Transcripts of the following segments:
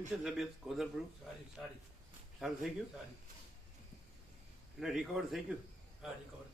કેમ છે તબિયત કોદરપ્રભુ? સારી સારી સારું થઈ ગયું સારી એટલે રિકવર થઈ ગયું? હા રિકવર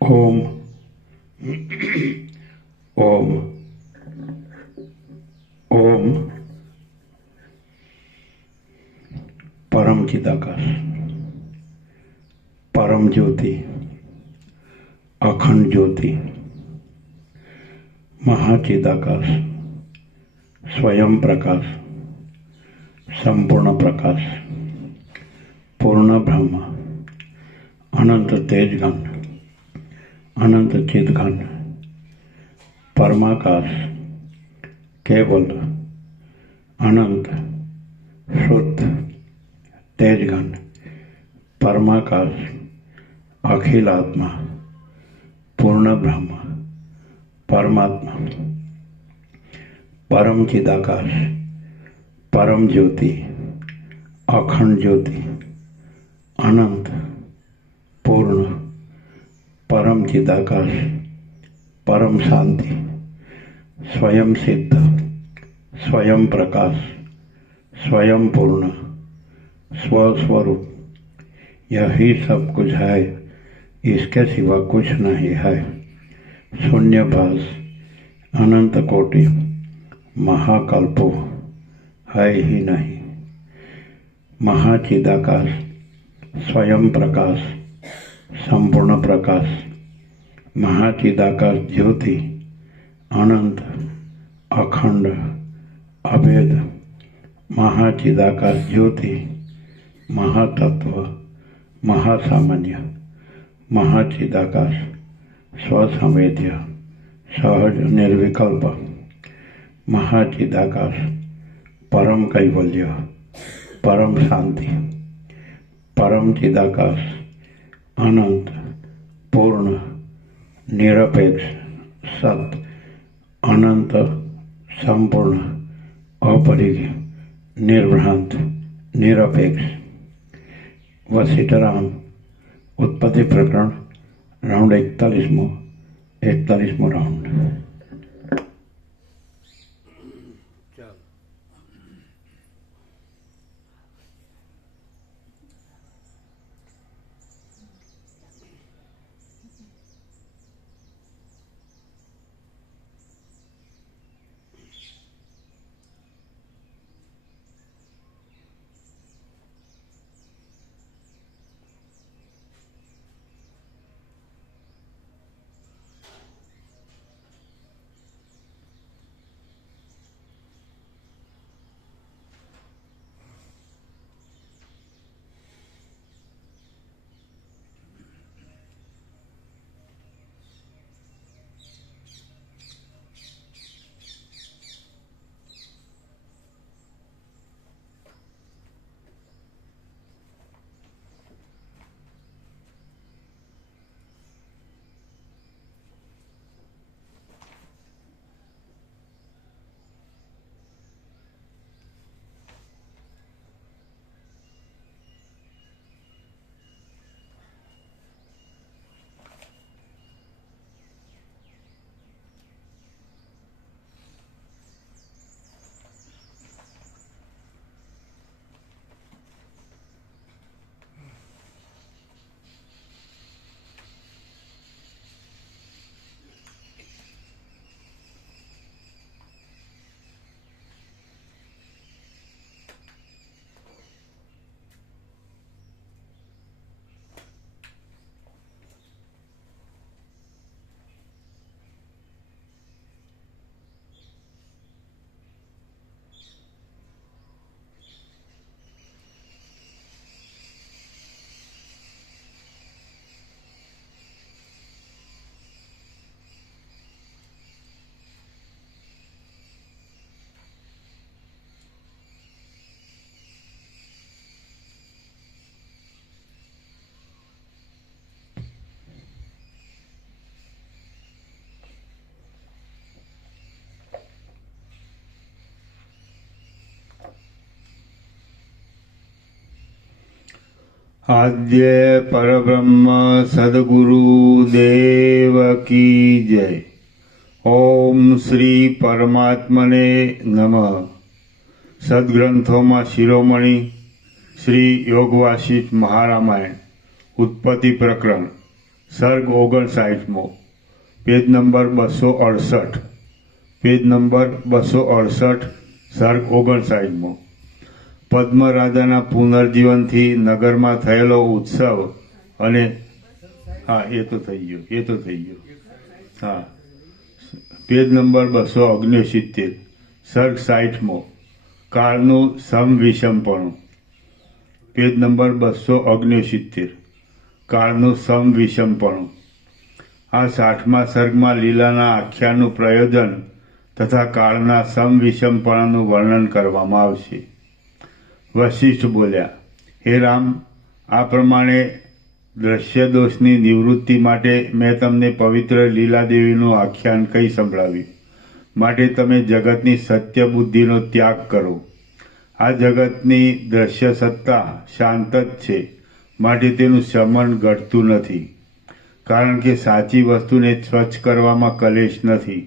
ઓમ ઓમ ઓમ પરમ ચિદાકાશ પરમ જ્યોતિ અખંડ જ્યોતિ મહાચિદાકાશ સ્વયં પ્રકાશ સંપૂર્ણ પ્રકાશ પૂર્ણ બ્રહ્મ અનંત તેજઘન અનંત ચિદઘન પરમાકાશ કેવલ અનંત શુદ્ધ તેજઘન પરમાકાશ અખિલાત્મા પૂર્ણ બ્રહ્મ પરમાત્મા પરમ ચિદાકાશ પરમ જ્યોતિ અખંડ જ્યોતિ અનંત પૂર્ણ પરમ ચિદાકાશ પરમ શાંતિ स्वयं सिद्ध स्वयं प्रकाश स्वयं पूर्ण स्वस्वरूप यही सब कुछ है, इसके सिवा कुछ नहीं है। शून्यभास अनंत कोटि महाकल्पो है ही नहीं। महाचिदाकाश स्वयं प्रकाश संपूर्ण प्रकाश महाचिदाकाश ज्योति अनंत अखंड अभेद महाचिदाकाश ज्योति महातत्व महासामान्य महाचिदाकाश स्वसंवेद्य सहज निर्विकल्प महाचिदाकाश परम कैवल्य परम शांति परम चिदाकाश अनंत पूर्ण निरपेक्ष सत्य अनंत संपूर्ण अपरिग्य निर्भ्रांत निरपेक्ष वशिष्ठराम उत्पत्ति प्रकरण राउंड 41मो राउंड। ચાલો આદ્ય પરબ્રહ્મ સદગુરુ દેવ કી જય. ઓમ શ્રી પરમાત્મને નમઃ. સદગ્રંથોમાં શિરોમણી શ્રી યોગવાસિષ્ઠ મહારામાયણ ઉત્પત્તિ પ્રકરણ સર્ગ 59મો, પેજ નંબર 268. પેજ નંબર 268, સર્ગ 59મો. પદ્મરાજાના પુનર્જીવનથી નગરમાં થયેલો ઉત્સવ અને એ તો થઈ ગયો. હા, પેજ નંબર 269, સર્ગ 60મો. કાળનું સમવિષમપણું. પેજ નંબર 269, કાળનું સમવિષમપણું. આ 60મા સર્ગમાં લીલાના આખ્યાનનું પ્રયોજન તથા કાળના સમવિષમપણાનું વર્ણન કરવામાં આવશે. વશિષ્ઠ બોલ્યા, હે રામ, આ પ્રમાણે દ્રશ્ય દોષની નિવૃત્તિ માટે મેં તમને પવિત્ર લીલાદેવીનું આખ્યાન કહી સંભળાવ્યું. માટે તમે જગતની સત્ય બુદ્ધિનો ત્યાગ કરો. આ જગતની દ્રશ્ય સત્તા શાંત જ છે, માટે તેનું શમન ઘટતું નથી. કારણ કે સાચી વસ્તુને સ્વચ્છ કરવામાં કલેશ નથી,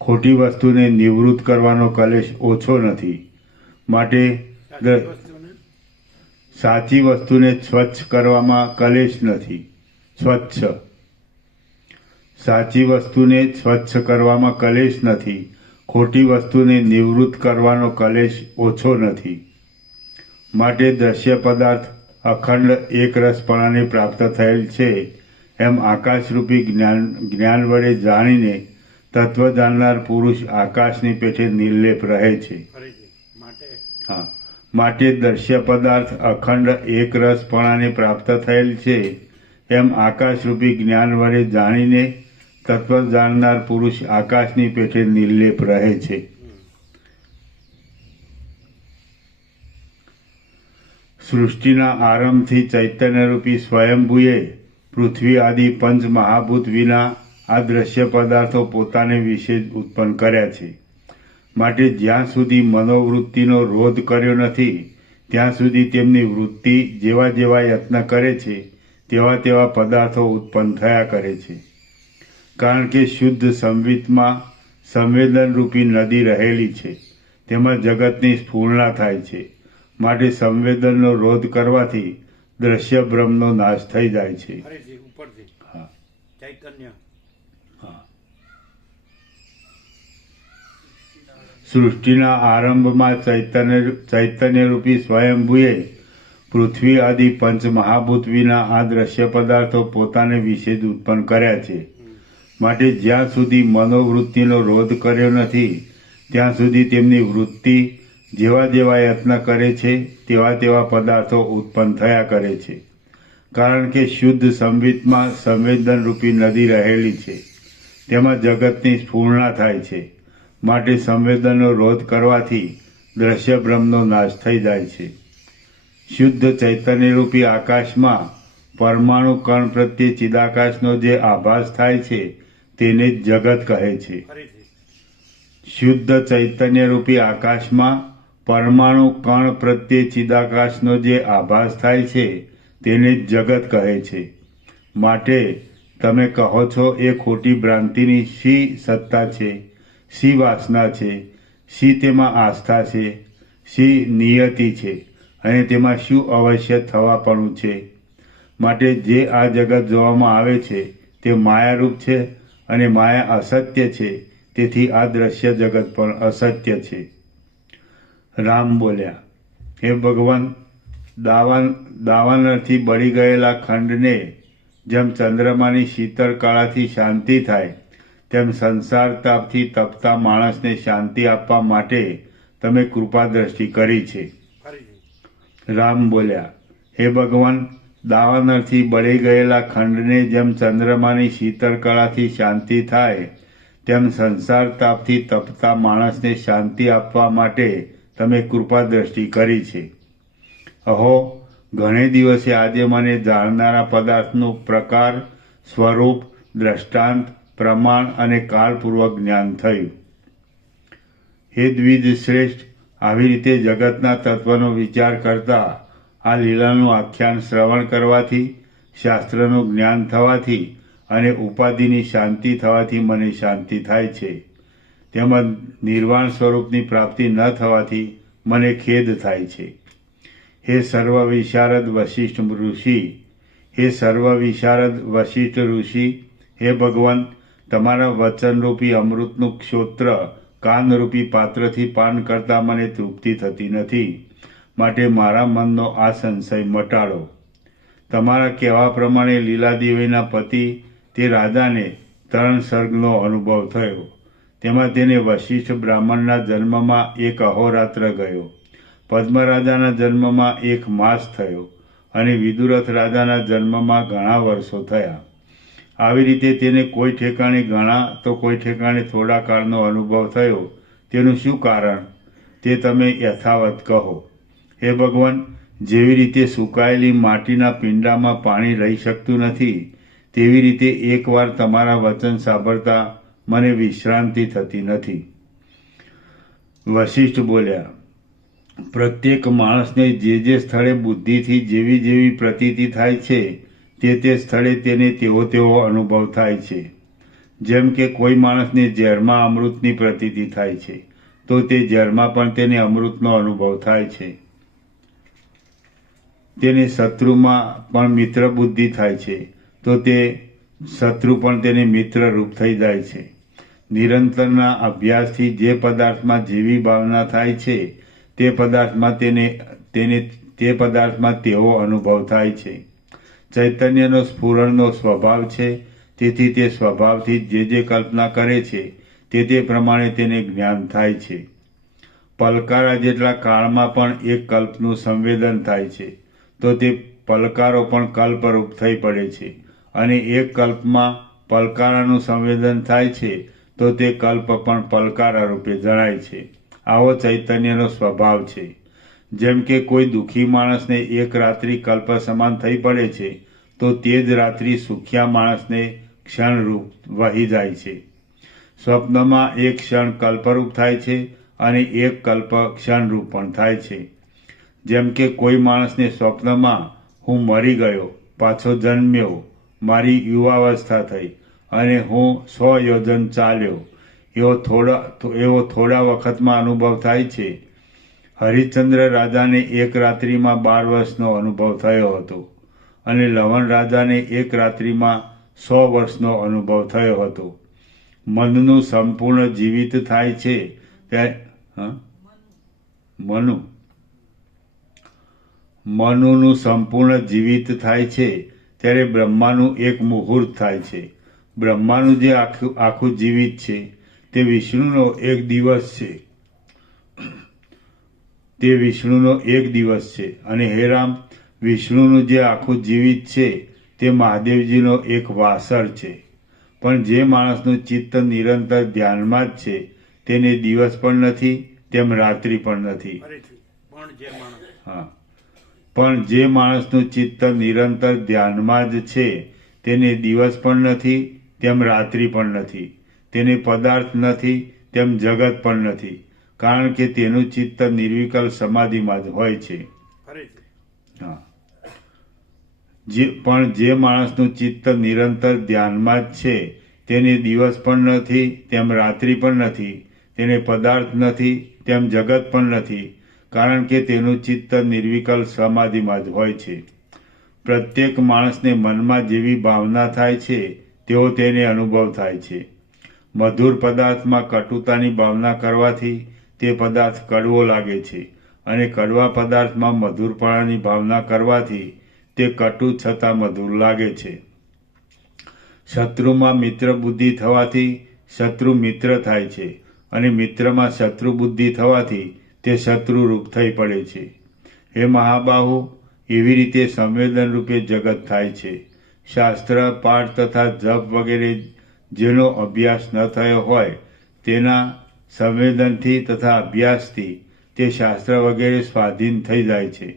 ખોટી વસ્તુને નિવૃત્ત કરવાનો કલેશ ઓછો નથી. માટે સાચી વસ્તુને સ્વચ્છ કરવામાં કલેશ નથી. સાચી વસ્તુને સ્વચ્છ કરવામાં કલેશ નથી, ખોટી વસ્તુને નિવૃત્ત કરવાનો કલેશ ઓછો નથી. માટે દ્રશ્ય પદાર્થ અખંડ એકરસપણાને પ્રાપ્ત થયેલ છે એમ આકાશરૂપી જ્ઞાન વડે જાણીને તત્વ જાણનાર પુરુષ આકાશની પેઠે નિર્લેપ રહે છે. માટે દ્રશ્ય પદાર્થ અખંડ એકરસપણાને પ્રાપ્ત થયેલ છે એમ આકાશરૂપી જ્ઞાન વડે જાણીને તત્વ જાણનાર પુરુષ આકાશની પેઠે નિર્લેપ રહે છે. સૃષ્ટિના આરંભથી ચૈતન્યરૂપી સ્વયંભૂએ પૃથ્વી આદિ પંચ મહાભૂત વિના આ દ્રશ્ય પદાર્થો પોતાને વિશે જ ઉત્પન્ન કર્યા છે. માટે જ્યાં સુધી મનોવૃત્તિનો રોધ કર્યો નથી ત્યાં સુધી તેમની વૃત્તિ જેવા જેવા યત્ન કરે છે તેવા તેવા પદાર્થો ઉત્પન્ન થયા કરે છે. કારણ કે શુદ્ધ સંવિતમાં સંવેદનરૂપી નદી રહેલી છે, તેમાં જગતની સ્ફૂર્ણા થાય છે. માટે સંવેદનનો રોધ કરવાથી દ્રશ્ય બ્રહ્મનો નાશ થઈ જાય છે. હા, ચૈતન્ય. સૃષ્ટિના આરંભમાં ચૈતન્યરૂપી સ્વયંભૂએ પૃથ્વી આદિ પંચ મહાભૂત વિના આ દ્રશ્ય પદાર્થો પોતાને વિશે જ ઉત્પન્ન કર્યા છે. માટે જ્યાં સુધી મનોવૃત્તિનો રોધ કર્યો નથી ત્યાં સુધી તેમની વૃત્તિ જેવા જેવા યત્ન કરે છે તેવા તેવા પદાર્થો ઉત્પન્ન થયા કરે છે. કારણ કે શુદ્ધ સંવિતમાં સંવેદનરૂપી નદી રહેલી છે, તેમાં જગતની સ્ફૂર્ણા થાય છે. માટે સંવેદનનો રોધ કરવાથી દ્રશ્ય બ્રહ્મનો નાશ થઈ જાય છે. શુદ્ધ ચૈતન્યરૂપી આકાશમાં પરમાણુ કણ પ્રત્યે ચિદાકાશનો જે આભાસ થાય છે તેને જ જગત કહે છે. શુદ્ધ ચૈતન્યરૂપી આકાશમાં પરમાણુ કણ પ્રત્યે ચિદાકાશનો જે આભાસ થાય છે તેને જ જગત કહે છે. માટે તમે કહો છો એ ખોટી ભ્રાંતિની શી સત્તા છે, શી વાસના છે, શી તેમાં આસ્થા છે, શી નિયતિ છે અને તેમાં શું અવશ્ય થવાપણું છે. માટે જે આ જગત જોવામાં આવે છે તે માયારૂપ છે અને માયા અસત્ય છે, તેથી આ દ્રશ્ય જગત પણ અસત્ય છે. રામ બોલ્યા, હે ભગવાન, દાવાનળથી બળી ગયેલા ખંડને જેમ ચંદ્રમાની શીતળ કળાથી શાંતિ થાય તેમ સંસાર તાપથી તપતા માણસને શાંતિ આપવા માટે તમે કૃપા દ્રષ્ટિ કરી છે. રામ બોલ્યા, હે ભગવાન, દાવાનળથી બળી ગયેલા ખંડને જેમ ચંદ્રમાની શીતળ કળાથી શાંતિ થાય તેમ સંસાર તાપથી તપતા માણસને શાંતિ આપવા માટે તમે કૃપા દ્રષ્ટિ કરી છે. અહો, ઘણે દિવસે આજે મને જાણનારા પદાર્થનું પ્રકાર, સ્વરૂપ, દ્રષ્ટાંત, પ્રમાણ અને કાળપૂર્વક જ્ઞાન થયું. હે દ્વિજ શ્રેષ્ઠ, આવી રીતે જગતના તત્વનો વિચાર કરતા આ લીલાનું આખ્યાન શ્રવણ કરવાથી, શાસ્ત્રનું જ્ઞાન થવાથી અને ઉપાધિની શાંતિ થવાથી મને શાંતિ થાય છે. તેમજ નિર્વાણ સ્વરૂપની પ્રાપ્તિ ન થવાથી મને ખેદ થાય છે. હે સર્વ વિશારદ વશિષ્ઠ ઋષિ, હે સર્વ વિશારદ વશિષ્ઠ ઋષિ, હે ભગવાન, તમારા વચનરૂપી અમૃતનું ક્ષોત્ર કાનરૂપી પાત્રથી પાન કરતા મને તૃપ્તિ થતી નથી, માટે મારા મનનો આ સંશય મટાડો. તમારા કહેવા પ્રમાણે લીલાદેવીના પતિ તે રાજાને 3 સર્ગનો અનુભવ થયો. તેમાં તેને વશિષ્ઠ બ્રાહ્મણના જન્મમાં 1 અહોરાત્ર ગયો, પદ્મરાજાના જન્મમાં 1 માસ થયો અને વિદુરથ રાજાના જન્મમાં ઘણા વર્ષો થયા. આવી રીતે તેને કોઈ ઠેકાણે ઘણા તો કોઈ ઠેકાણે થોડા કાળનો અનુભવ થયો. તેનું શું કારણ તે તમે યથાવત કહો. હે ભગવાન, જેવી રીતે સુકાયેલી માટીના પિંડામાં પાણી રહી શકતું નથી, તેવી રીતે એકવાર તમારા વચન સાંભળતા મને વિશ્રાંતિ થતી નથી. વશિષ્ઠ બોલ્યા, પ્રત્યેક માણસને જે સ્થળે બુદ્ધિથી જેવી જેવી પ્રતીતિ થાય છે તે સ્થળે તેને તેવો અનુભવ થાય છે. જેમ કે કોઈ માણસને ઝેરમાં અમૃતની પ્રતીતિ થાય છે તો તે ઝેરમાં પણ તેને અમૃતનો અનુભવ થાય છે. તેને શત્રુમાં પણ મિત્ર બુદ્ધિ થાય છે તો તે શત્રુ પણ તેને મિત્ર રૂપ થઈ જાય છે. નિરંતરના અભ્યાસથી જે પદાર્થમાં જેવી ભાવના થાય છે તે પદાર્થમાં તેવો અનુભવ થાય છે. ચૈતન્યનો સ્ફુરણનો સ્વભાવ છે, તેથી તે સ્વભાવથી જે કલ્પના કરે છે તે પ્રમાણે તેને જ્ઞાન થાય છે. પલકારા જેટલા કાળમાં પણ એક કલ્પનું સંવેદન થાય છે તો તે પલકારો પણ કલ્પરૂપ થઈ પડે છે, અને એક કલ્પમાં પલકારાનું સંવેદન થાય છે તો તે કલ્પ પણ પલકારા રૂપે જણાય છે. આવો ચૈતન્યનો સ્વભાવ છે. જેમ કે કોઈ દુઃખી માણસને એક રાત્રિ કલ્પ સમાન થઈ પડે છે તો તે જ રાત્રિ સુખિયા માણસને ક્ષણરૂપ વહી જાય છે. સ્વપ્નમાં એક ક્ષણ કલ્પરૂપ થાય છે અને એક કલ્પ ક્ષણરૂપ પણ થાય છે. જેમ કે કોઈ માણસને સ્વપ્નમાં હું મરી ગયો, પાછો જન્મ્યો, મારી યુવાવસ્થા થઈ અને હું 100 યોજન ચાલ્યો, એવો થોડા વખતમાં અનુભવ થાય છે. હરિશ્ચંદ્ર રાજાને એક રાત્રિમાં 12 વર્ષનો અનુભવ થયો હતો અને લવણ રાજાને એક રાત્રિમાં 100 વર્ષનો અનુભવ થયો હતો. મનનું સંપૂર્ણ જીવિત થાય છે મનુનું સંપૂર્ણ જીવિત થાય છે ત્યારે બ્રહ્માનું એક મુહૂર્ત થાય છે. બ્રહ્માનું જે આખું જીવિત છે તે વિષ્ણુનો એક દિવસ છે. અને હે રામ, વિષ્ણુનું જે આખું જીવિત છે તે મહાદેવજીનો એક વાસર છે. પણ જે માણસનું ચિત્ત નિરંતર ધ્યાનમાં જ છે તેને દિવસ પણ નથી તેમ રાત્રિ પણ નથી. પણ જે માણસનું ચિત્ત નિરંતર ધ્યાનમાં જ છે તેને દિવસ પણ નથી તેમ રાત્રિ પણ નથી, તેને પદાર્થ નથી તેમ જગત પણ નથી, કારણ કે તેનું ચિત્ત નિર્વિકલ્પ સમાધિમાં જ હોય છે. પણ જે માણસનું ચિત્ત નિરંતર ધ્યાનમાં જ છે તેને દિવસ પણ નથી તેમ રાત્રિ પણ નથી, તેને પદાર્થ નથી તેમ જગત પણ નથી, કારણ કે તેનું ચિત્ત નિર્વિકલ્પ સમાધિમાં જ હોય છે. પ્રત્યેક માણસને મનમાં જેવી ભાવના થાય છે તેવો તેને અનુભવ થાય છે. મધુર પદાર્થમાં કટુતાની ભાવના કરવાથી તે પદાર્થ કડવો લાગે છે અને કડવા પદાર્થમાં મધુરપણાની ભાવના કરવાથી તે કટુ છતાં મધુર લાગે છે. શત્રુમાં મિત્ર બુદ્ધિ થવાથી શત્રુ મિત્ર થાય છે અને મિત્રમાં શત્રુ બુદ્ધિ થવાથી તે શત્રુરૂપ થઈ પડે છે. હે મહાબાહુ, એવી રીતે સંવેદન રૂપે જગત થાય છે. શાસ્ત્ર પાઠ તથા જપ વગેરે જેનો અભ્યાસ ન થયો હોય તેના સંવેદનથી તથા અભ્યાસથી તે શાસ્ત્ર વગેરે સ્વાધીન થઈ જાય છે.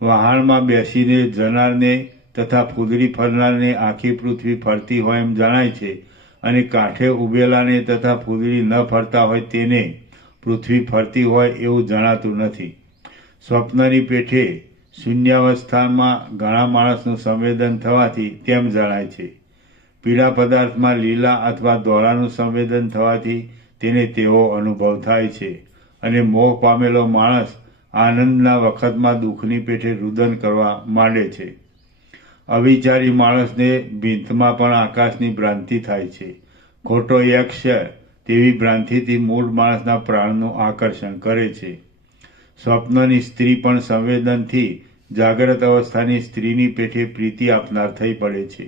વહાણમાં બેસીને જનારને તથા ફૂદડી ફરનારને આખી પૃથ્વી ફરતી હોય એમ જણાય છે, અને કાંઠે ઉભેલાને તથા ફૂદડી ન ફરતા હોય તેને પૃથ્વી ફરતી હોય એવું જણાતું નથી. સ્વપ્નની પેઠે શૂન્યાવસ્થામાં ઘણા માણસનું સંવેદન થવાથી તેમ જણાય છે. પીળા પદાર્થમાં લીલા અથવા ધોળાનું સંવેદન થવાથી તેને તેવો અનુભવ થાય છે. અને મોહ પામેલો માણસ આનંદના વખતમાં દુઃખની પેઠે રુદન કરવા માંડે છે. અવિચારી માણસને ભીંતમાં પણ આકાશની ભ્રાંતિ થાય છે. ખોટો યક્ષ તેવી ભ્રાંતિથી મૂળ માણસના પ્રાણનું આકર્ષણ કરે છે. સ્વપ્નની સ્ત્રી પણ સંવેદનથી જાગ્રત અવસ્થાની સ્ત્રીની પેઠે પ્રીતિ આપનાર થઈ પડે છે.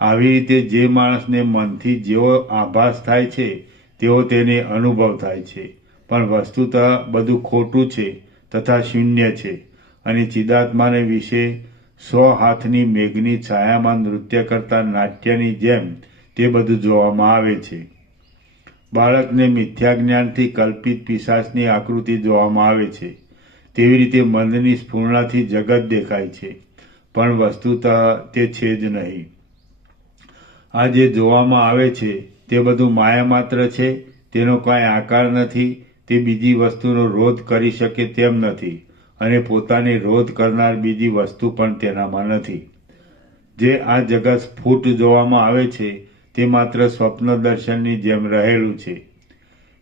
આવી રીતે જે માણસને મનથી જેવો આભાસ થાય છે તેવો તેને અનુભવ થાય છે, પણ વસ્તુતઃ બધું ખોટું છે તથા શૂન્ય છે, અને ચિદાત્માને વિશે 100 હાથની મેઘની છાયામાં નૃત્ય કરતા નાટ્યની જેમ તે બધું જોવામાં આવે છે. બાળકને મિથ્યા જ્ઞાનથી કલ્પિત પિશાચની આકૃતિ જોવામાં આવે છે. તેવી રીતે મનની સ્ફૂર્ણાથી જગત દેખાય છે, પણ વસ્તુતઃ તે છે જ નહીં. આ જે જોવામાં આવે છે તે બધું માયા માત્ર છે. તેનો કાંઈ આકાર નથી. તે બીજી વસ્તુનો રોધ કરી શકે તેમ નથી, અને પોતાને રોધ કરનાર બીજી વસ્તુ પણ તેનામાં નથી. જે આ જગત સ્ફુટ જોવામાં આવે છે તે માત્ર સ્વપ્ન દર્શનની જેમ રહેલું છે.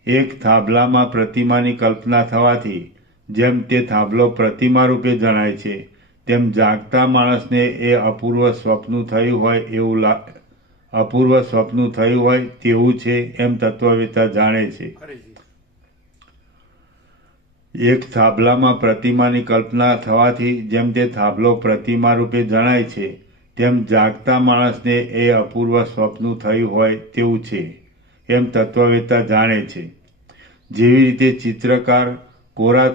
એક થાંભલામાં પ્રતિમાની કલ્પના થવાથી જેમ તે થાંભલો પ્રતિમા રૂપે જણાય છે, તેમ જાગતા માણસને એ અપૂર્વ સ્વપ્ન થયું હોય તેવું છે એમ તત્વવેત્તા જાણે છે. એક થાંભલામાં પ્રતિમાની કલ્પના થવાથી જેમ તે થાંભલો પ્રતિમા રૂપે જણાય છે, તેમ જાગતા માણસને એ અપૂર્વ સ્વપ્ન થયું હોય તેવું છે એમ તત્વવેત્તા જાણે છે. જેવી રીતે ચિત્રકાર કોરા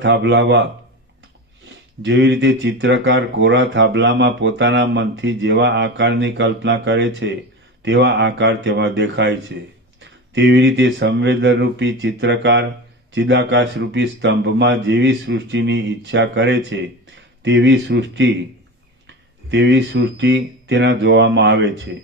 થાંભલામાં પોતાના મનથી જેવા આકારની કલ્પના કરે છે તેવા આકાર તેમાં દેખાય છે, તેવી રીતે સંવેદનરૂપી ચિત્રકાર ચિદાકાશરૂપી સ્તંભમાં જેવી સૃષ્ટિની ઈચ્છા કરે છે તેવી સૃષ્ટિ તેના જોવામાં આવે છે.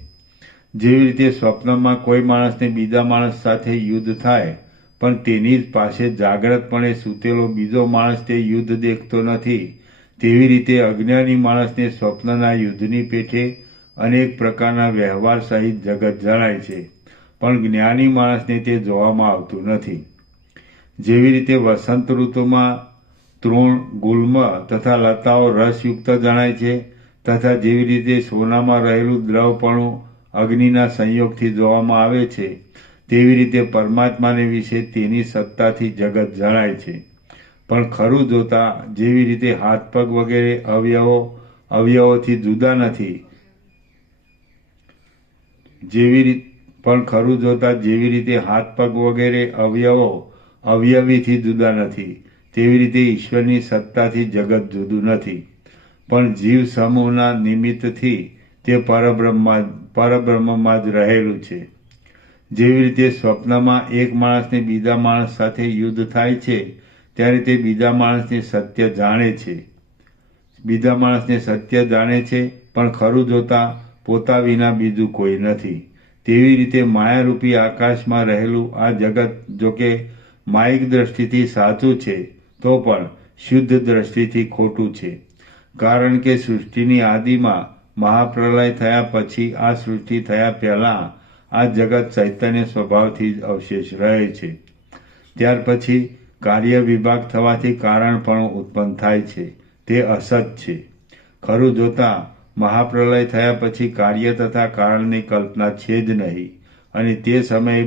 જેવી રીતે સ્વપ્નમાં કોઈ માણસને બીજા માણસ સાથે યુદ્ધ થાય, પણ તેની જ પાસે જાગ્રતપણે સૂતેલો બીજો માણસ તે યુદ્ધ દેખતો નથી, તેવી રીતે અજ્ઞાની માણસને સ્વપ્નના યુદ્ધની પેઠે અનેક પ્રકારના વ્યવહાર સહિત જગત જણાય છે, પણ જ્ઞાની માણસને તે જોવામાં આવતું નથી. જેવી રીતે વસંત ઋતુમાં તૃણ, ગુલ્મ તથા લતાઓ રસયુક્ત જણાય છે, તથા જેવી રીતે સોનામાં રહેલું દ્રવપણું અગ્નિના સંયોગથી જોવામાં આવે છે, તેવી રીતે પરમાત્માને વિશે તેની સત્તાથી જગત જણાય છે. પણ ખરું જોતા જેવી રીતે હાથ પગ વગેરે અવયવોથી જુદા નથી, અવયવીથી જુદા નથી, તેવી રીતે ઈશ્વરની સત્તાથી જગત જુદું નથી, પણ જીવ સમૂહના નિમિત્તથી તે પરબ્રહ્મમાં જ રહેલું છે. જેવી રીતે સ્વપ્નમાં એક માણસને બીજા માણસ સાથે યુદ્ધ થાય છે ત્યારે તે બીજા માણસને સત્ય જાણે છે, પણ ખરું જોતા પોતા વિના બીજું કોઈ નથી. તેવી રીતે માયારૂપી આકાશમાં રહેલું આ જગત જોકે માયિક દ્રષ્ટિથી સાચું છે તો પણ શુદ્ધ દ્રષ્ટિથી ખોટું છે, કારણ કે સૃષ્ટિની આદિમાં મહાપ્રલય થયા પછી આ સૃષ્ટિ થયા પહેલાં આ જગત ચૈતન્ય સ્વભાવથી જ અવશેષ રહે છે. ત્યાર પછી કાર્ય વિભાગ થવાથી કારણપણું ઉત્પન્ન થાય છે, તે અસત છે. ખરું જોતા મહાપ્રલય થયા પછી કાર્ય તથા કારણની કલ્પના છે જ નહીં, અને તે સમયે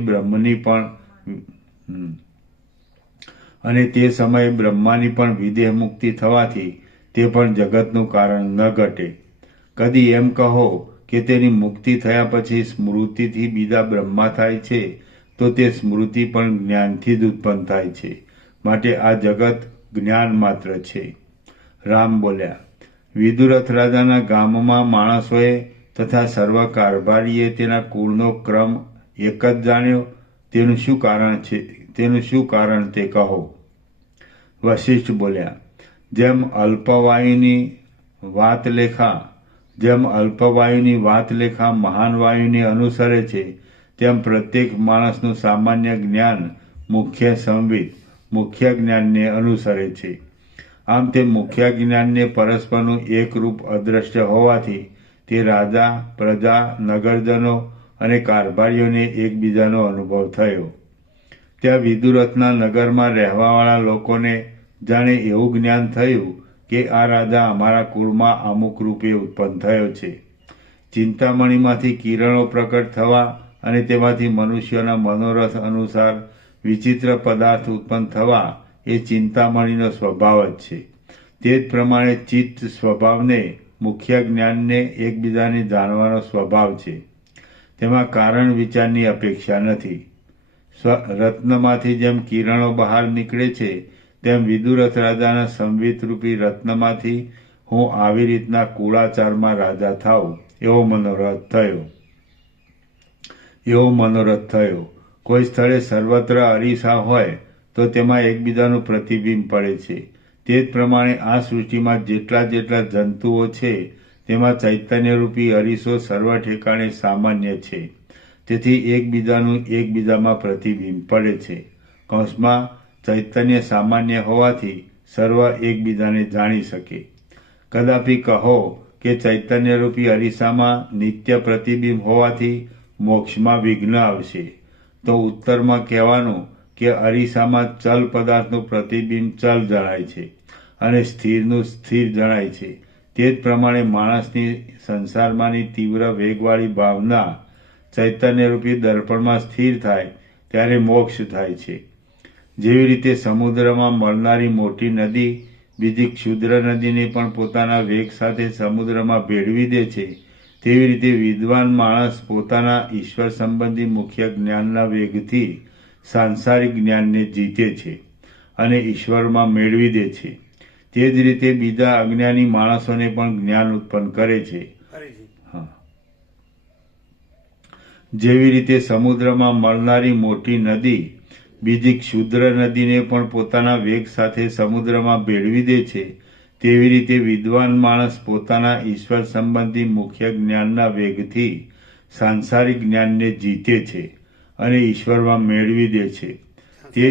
બ્રહ્માની પણ વિદેહ મુક્તિ થવાથી તે પણ જગતનું કારણ ન ઘટે. કદી એમ કહો કે તેની મુક્તિ થયા પછી સ્મૃતિથી બીજા બ્રહ્મા થાય છે, તો તે સ્મૃતિ પણ જ્ઞાનથી જ ઉત્પન્ન થાય છે. માટે આ જગત જ્ઞાન માત્ર છે. રામ બોલ્યા, વિદુરથ રાજાના ગામમાં માણસોએ તથા સર્વ કારભારીએ તેના કુળનો ક્રમ એક જ જાણ્યો. તેનું શું કારણ તે કહો. વશિષ્ઠ બોલ્યા, જેમ અલ્પવાયુની વાત લેખા મહાન વાયુને અનુસરે છે, તેમ પ્રત્યેક માણસનું સામાન્ય જ્ઞાન મુખ્ય જ્ઞાનને અનુસરે છે. આમ તે મુખ્ય જ્ઞાનને પરસ્પરનું એકરૂપ અદ્રશ્ય હોવાથી તે રાજા, પ્રજા, નગરજનો અને કારભારીઓને એકબીજાનો અનુભવ થયો. ત્યાં વિદુરથના નગરમાં રહેવાવાળા લોકોને જાણે એવું જ્ઞાન થયું કે આ રાજા અમારા કુળમાં અમુક રૂપે ઉત્પન્ન થયો છે. ચિંતામણીમાંથી કિરણો પ્રકટ થવા અને તેમાંથી મનુષ્યોના મનોરથ અનુસાર વિચિત્ર પદાર્થ ઉત્પન્ન થવા એ ચિંતામણીનો સ્વભાવ જ છે. તે જ પ્રમાણે ચિત્ત સ્વભાવને, મુખ્ય જ્ઞાનને એકબીજાને જાણવાનો સ્વભાવ છે. તેમાં કારણ વિચારની અપેક્ષા નથી. રત્નમાંથી જેમ કિરણો બહાર નીકળે છે તેમ વિદુરથ રાજાના સંવિતરૂપી રત્નમાંથી હું આવી રીતના કુળાચારમાં રાજા થાઉં એવો મનોરથ થયો. કોઈ સ્થળે સર્વત્ર અરીસા હોય તો તેમાં એકબીજાનું પ્રતિબિંબ પડે છે. તે જ પ્રમાણે આ સૃષ્ટિમાં જેટલા જંતુઓ છે તેમાં ચૈતન્યરૂપી અરીસો સર્વ ઠેકાણે સામાન્ય છે. તેથી એકબીજાનું એકબીજામાં પ્રતિબિંબ પડે છે. કૌંસમાં ચૈતન્ય સામાન્ય હોવાથી સર્વ એકબીજાને જાણી શકે. કદાપી કહો કે ચૈતન્યરૂપી અરીસામાં નિત્ય પ્રતિબિંબ હોવાથી મોક્ષમાં વિઘ્ન આવશે, તો ઉત્તરમાં કહેવાનું કે અરીસામાં ચલ પદાર્થનું પ્રતિબિંબ ચલ જણાય છે અને સ્થિરનું સ્થિર જણાય છે. તે જ પ્રમાણે માણસની સંસારમાંની તીવ્ર વેગવાળી ભાવના ચૈતન્યરૂપી દર્પણમાં સ્થિર થાય ત્યારે મોક્ષ થાય છે. જેવી રીતે સમુદ્રમાં મળનારી મોટી નદી બીજી ક્ષુદ્ર નદીને પણ પોતાના વેગ સાથે સમુદ્રમાં ભેળવી દે છે, તેવી રીતે વિદ્વાન માણસ પોતાના ઈશ્વર સંબંધી મુખ્ય જ્ઞાનના વેગથી સાંસારિક જ્ઞાનને જીતે છે અને ઈશ્વરમાં મેળવી દે છે. તે જ રીતે બીજા અજ્ઞાની માણસોને પણ જ્ઞાન ઉત્પન્ન કરે છે. જેવી રીતે સમુદ્રમાં મળનારી મોટી નદી બીજી ક્ષુદ્ર નદીને પણ પોતાના વેગ સાથે સમુદ્રમાં ભેળવી દે છે, તેવી રીતે વિદ્વાન માણસ પોતાના ઈશ્વર સંબંધી મુખ્ય જ્ઞાનના વેગથી સાંસારિક જ્ઞાનને જીતે છે અને ઈશ્વરમાં મેળવી દે છે. તે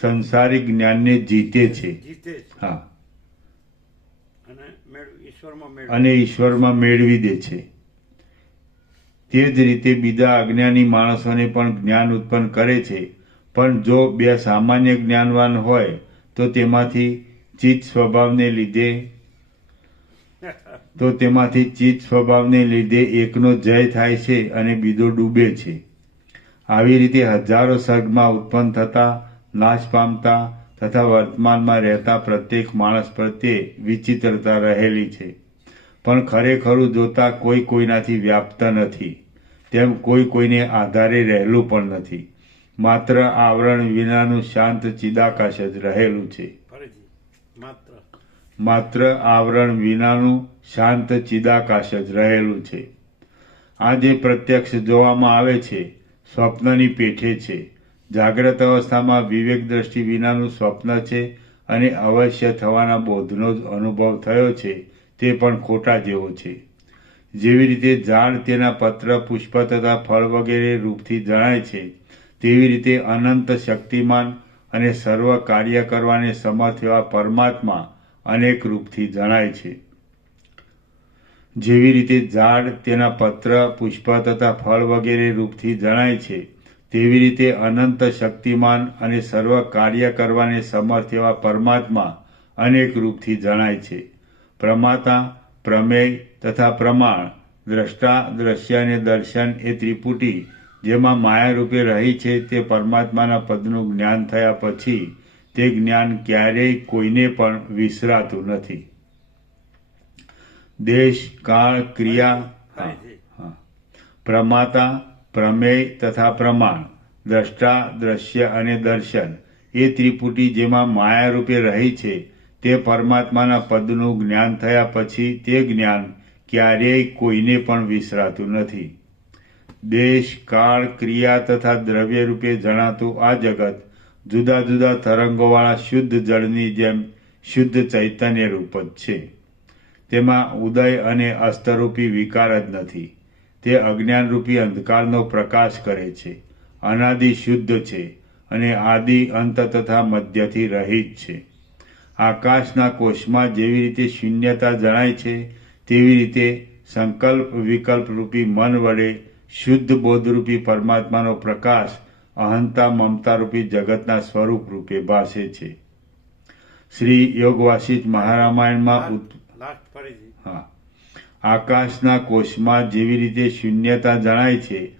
સંસારિક જ્ઞાનને જીતે છે. હા, અને ઈશ્વરમાં મેળવી દે છે. તે જ રીતે બીજા અજ્ઞાની માણસોને પણ જ્ઞાન ઉત્પન્ન કરે છે. પણ જો બે સામાન્ય જ્ઞાનવાન હોય તો તેમાંથી ચિત્ત સ્વભાવને લીધે એકનો જય થાય છે અને બીજો ડૂબે છે. આવી રીતે હજારો સર્ગમાં ઉત્પન્ન થતા, નાશ પામતા તથા વર્તમાનમાં રહેતા પ્રત્યેક માણસ પ્રત્યે વિચિત્રતા રહેલી છે. પણ ખરેખરું જોતા કોઈ કોઈનાથી વ્યાપ્ત નથી, તેમ કોઈ કોઈને આધારે રહેલું પણ નથી. માત્ર આવરણ વિનાનું શાંત ચિદાકાશ જ રહેલું છે. માત્ર આવરણ વિનાનું શાંત ચિદાકાશ જ રહેલું છે. આ જે પ્રત્યક્ષ જોવામાં આવે છે સ્વપ્નની પેઠે છે. જાગ્રત અવસ્થામાં વિવેક દ્રષ્ટિ વિનાનું સ્વપ્ન છે અને અવશ્ય થવાના બોધનો જ અનુભવ થયો છે તે પણ ખોટા જેવો છે. જેવી રીતે ઝાડ તેના પત્ર, પુષ્પ તથા ફળ વગેરે રૂપથી જણાય છે, તેવી રીતે અનંત શક્તિમાન અને સર્વ કાર્ય કરવાને સમર્થ એવા પરમાત્મા અનેક રૂપથી જણાય છે. જેવી રીતે ઝાડ તેના પત્ર, પુષ્પ તથા ફળ વગેરે રૂપથી જણાય છે, તેવી રીતે અનંત શક્તિમાન અને સર્વ કાર્ય કરવાને સમર્થ એવા પરમાત્મા અનેક રૂપથી જણાય છે. પ્રમાતા, પ્રમેય તથા પ્રમાણ, દ્રષ્ટા, દ્રશ્ય અને દર્શન એ ત્રિપુટી જેમાં માયા રૂપે રહી છે તે પરમાત્માના પદનું જ્ઞાન થયા પછી તે જ્ઞાન ક્યારેય કોઈને પણ વિસરાતું નથી. દેશ, કાળ, ક્રિયા, પ્રમાતા, પ્રમેય તથા પ્રમાણ, દ્રષ્ટા, દ્રશ્ય અને દર્શન એ ત્રિપુટી જેમાં માયા રૂપે રહી છે તે પરમાત્માના પદનું જ્ઞાન થયા પછી તે જ્ઞાન ક્યારેય કોઈને પણ વિસરાતું નથી. દેશ, કાળ, ક્રિયા તથા દ્રવ્ય રૂપે જણાતું આ જગત જુદા જુદા તરંગોવાળા શુદ્ધ જળની જેમ શુદ્ધ ચૈતન્ય રૂપ જ છે. તેમાં ઉદય અને અસ્તરૂપી વિકાર જ નથી. તે અજ્ઞાનરૂપી અંધકારનો પ્રકાશ કરે છે, અનાદિ શુદ્ધ છે અને આદિ અંત તથા મધ્યથી રહિત છે. આકાશના કોષમાં જેવી રીતે શૂન્યતા જણાય છે તેવી રીતે સંકલ્પ વિકલ્પ રૂપી મન વડે શુદ્ધ બોધરૂપી પરમાત્માનો પ્રકાશ અહંતા મમતા રૂપી જગતના સ્વરૂપ રૂપે ભાસે છે. શ્રી યોગ વાસિષ્ઠ મહારામાયણમાં લાસ્ટ ફરીથી. હા, આકાશના કોષમાં જેવી રીતે શૂન્યતા જણાય છે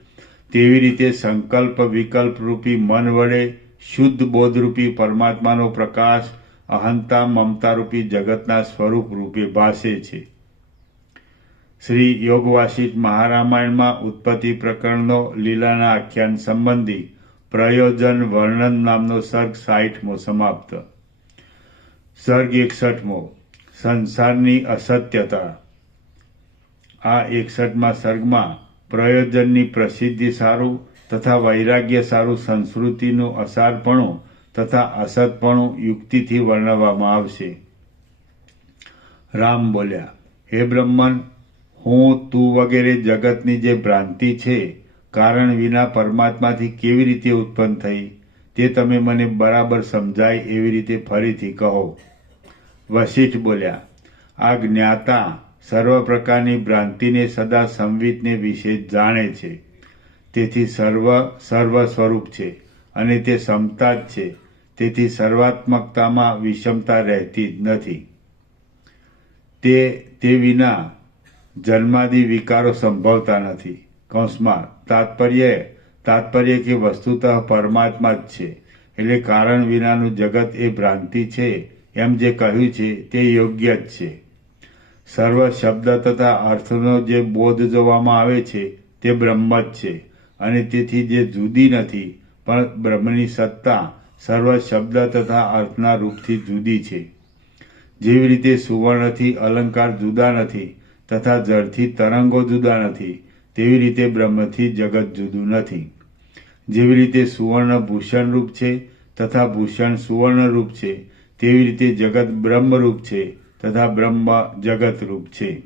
તેવી રીતે સંકલ્પ વિકલ્પ રૂપી મન વડે શુદ્ધ બોધરૂપી પરમાત્માનો પ્રકાશ અહંતા મમતા રૂપી જગતના સ્વરૂપ રૂપે ભાસે છે. શ્રી યોગ વાસિષ્ઠ મહારામાયણમાં ઉત્પત્તિ પ્રકરણનો લીલાના આખ્યાન સંબંધી પ્રયોજન વર્ણન નામનો સર્ગ 60મો સમાપ્ત. સર્ગ 61મો સંસારની અસત્યતા. આ 61મા સર્ગમાં પ્રયોજનની પ્રસિદ્ધિ સારું તથા વૈરાગ્ય સારું સંસ્કૃતિનું અસારપણું તથા અસતપણું યુક્તિથી વર્ણવવામાં આવશે. રામ બોલ્યા, હે બ્રહ્મન, હું તું વગેરે જગતની જે ભ્રાંતિ છે કારણ વિના પરમાત્માથી કેવી રીતે ઉત્પન્ન થઈ તે તમે મને બરાબર સમજાય એવી રીતે ફરીથી કહો. વશિષ્ઠ બોલ્યા, આ જ્ઞાતા સર્વ પ્રકારની ભ્રાંતિને સદા સંવિતને વિશે જાણે છે. તેથી સર્વ સ્વરૂપ છે અને તે સમતા જ છે. તેથી સર્વાત્મકતામાં વિષમતા રહેતી જ નથી. તે વિના જન્માદિ વિકારો સંભવતા નથી. કૌંસમાં તાત્પર્ય કે વસ્તુતઃ પરમાત્મા જ છે. એટલે કારણ વિનાનું જગત એ ભ્રાંતિ છે એમ જે કહ્યું છે તે યોગ્ય જ છે. સર્વ શબ્દ તથા અર્થનો જે બોધ જોવામાં આવે છે તે બ્રહ્મ જ છે અને તેથી જે જુદી નથી પણ બ્રહ્મની સત્તા સર્વ શબ્દ તથા અર્થના રૂપથી જુદી છે. જેવી રીતે સુવર્ણથી અલંકાર જુદા નથી તથા જળથી તરંગો જુદા નથી તેવી રીતે બ્રહ્મથી જગત જુદું નથી. જેવી રીતે સુવર્ણ ભૂષણરૂપ છે તથા ભૂષણ સુવર્ણરૂપ છે તેવી રીતે જગત બ્રહ્મરૂપ છે તથા બ્રહ્મ જગતરૂપ છે.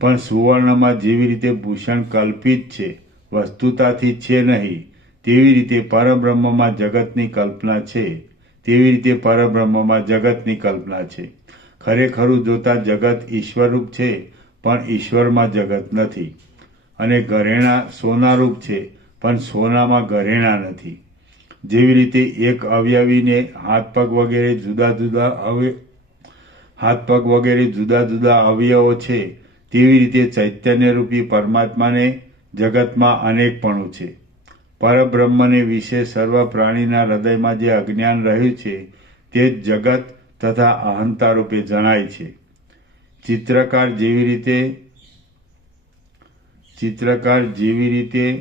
પણ સુવર્ણમાં જેવી રીતે ભૂષણ કલ્પિત છે વસ્તુતાથી છે નહીં તેવી રીતે પરબ્રહ્મમાં જગતની કલ્પના છે તેવી રીતે પરબ્રહ્મમાં જગતની કલ્પના છે. ખરેખરું જોતા જગત ઈશ્વરરૂપ છે પણ ઈશ્વરમાં જગત નથી. અને ઘરેણાં સોનારૂપ છે પણ સોનામાં ઘરેણાં નથી. જેવી રીતે એક અવયવીને હાથ પગ વગેરે જુદા જુદા અવયવો છે તેવી રીતે ચૈતન્યરૂપી પરમાત્માને જગતમાં અનેકપણું છે. પરબ્રહ્મને વિશે સર્વ પ્રાણીના હૃદયમાં જે અજ્ઞાન રહ્યું છે તે જ જગત તથા અહંતા રૂપે જણાય છે. ચિત્રકાર જેવી રીતે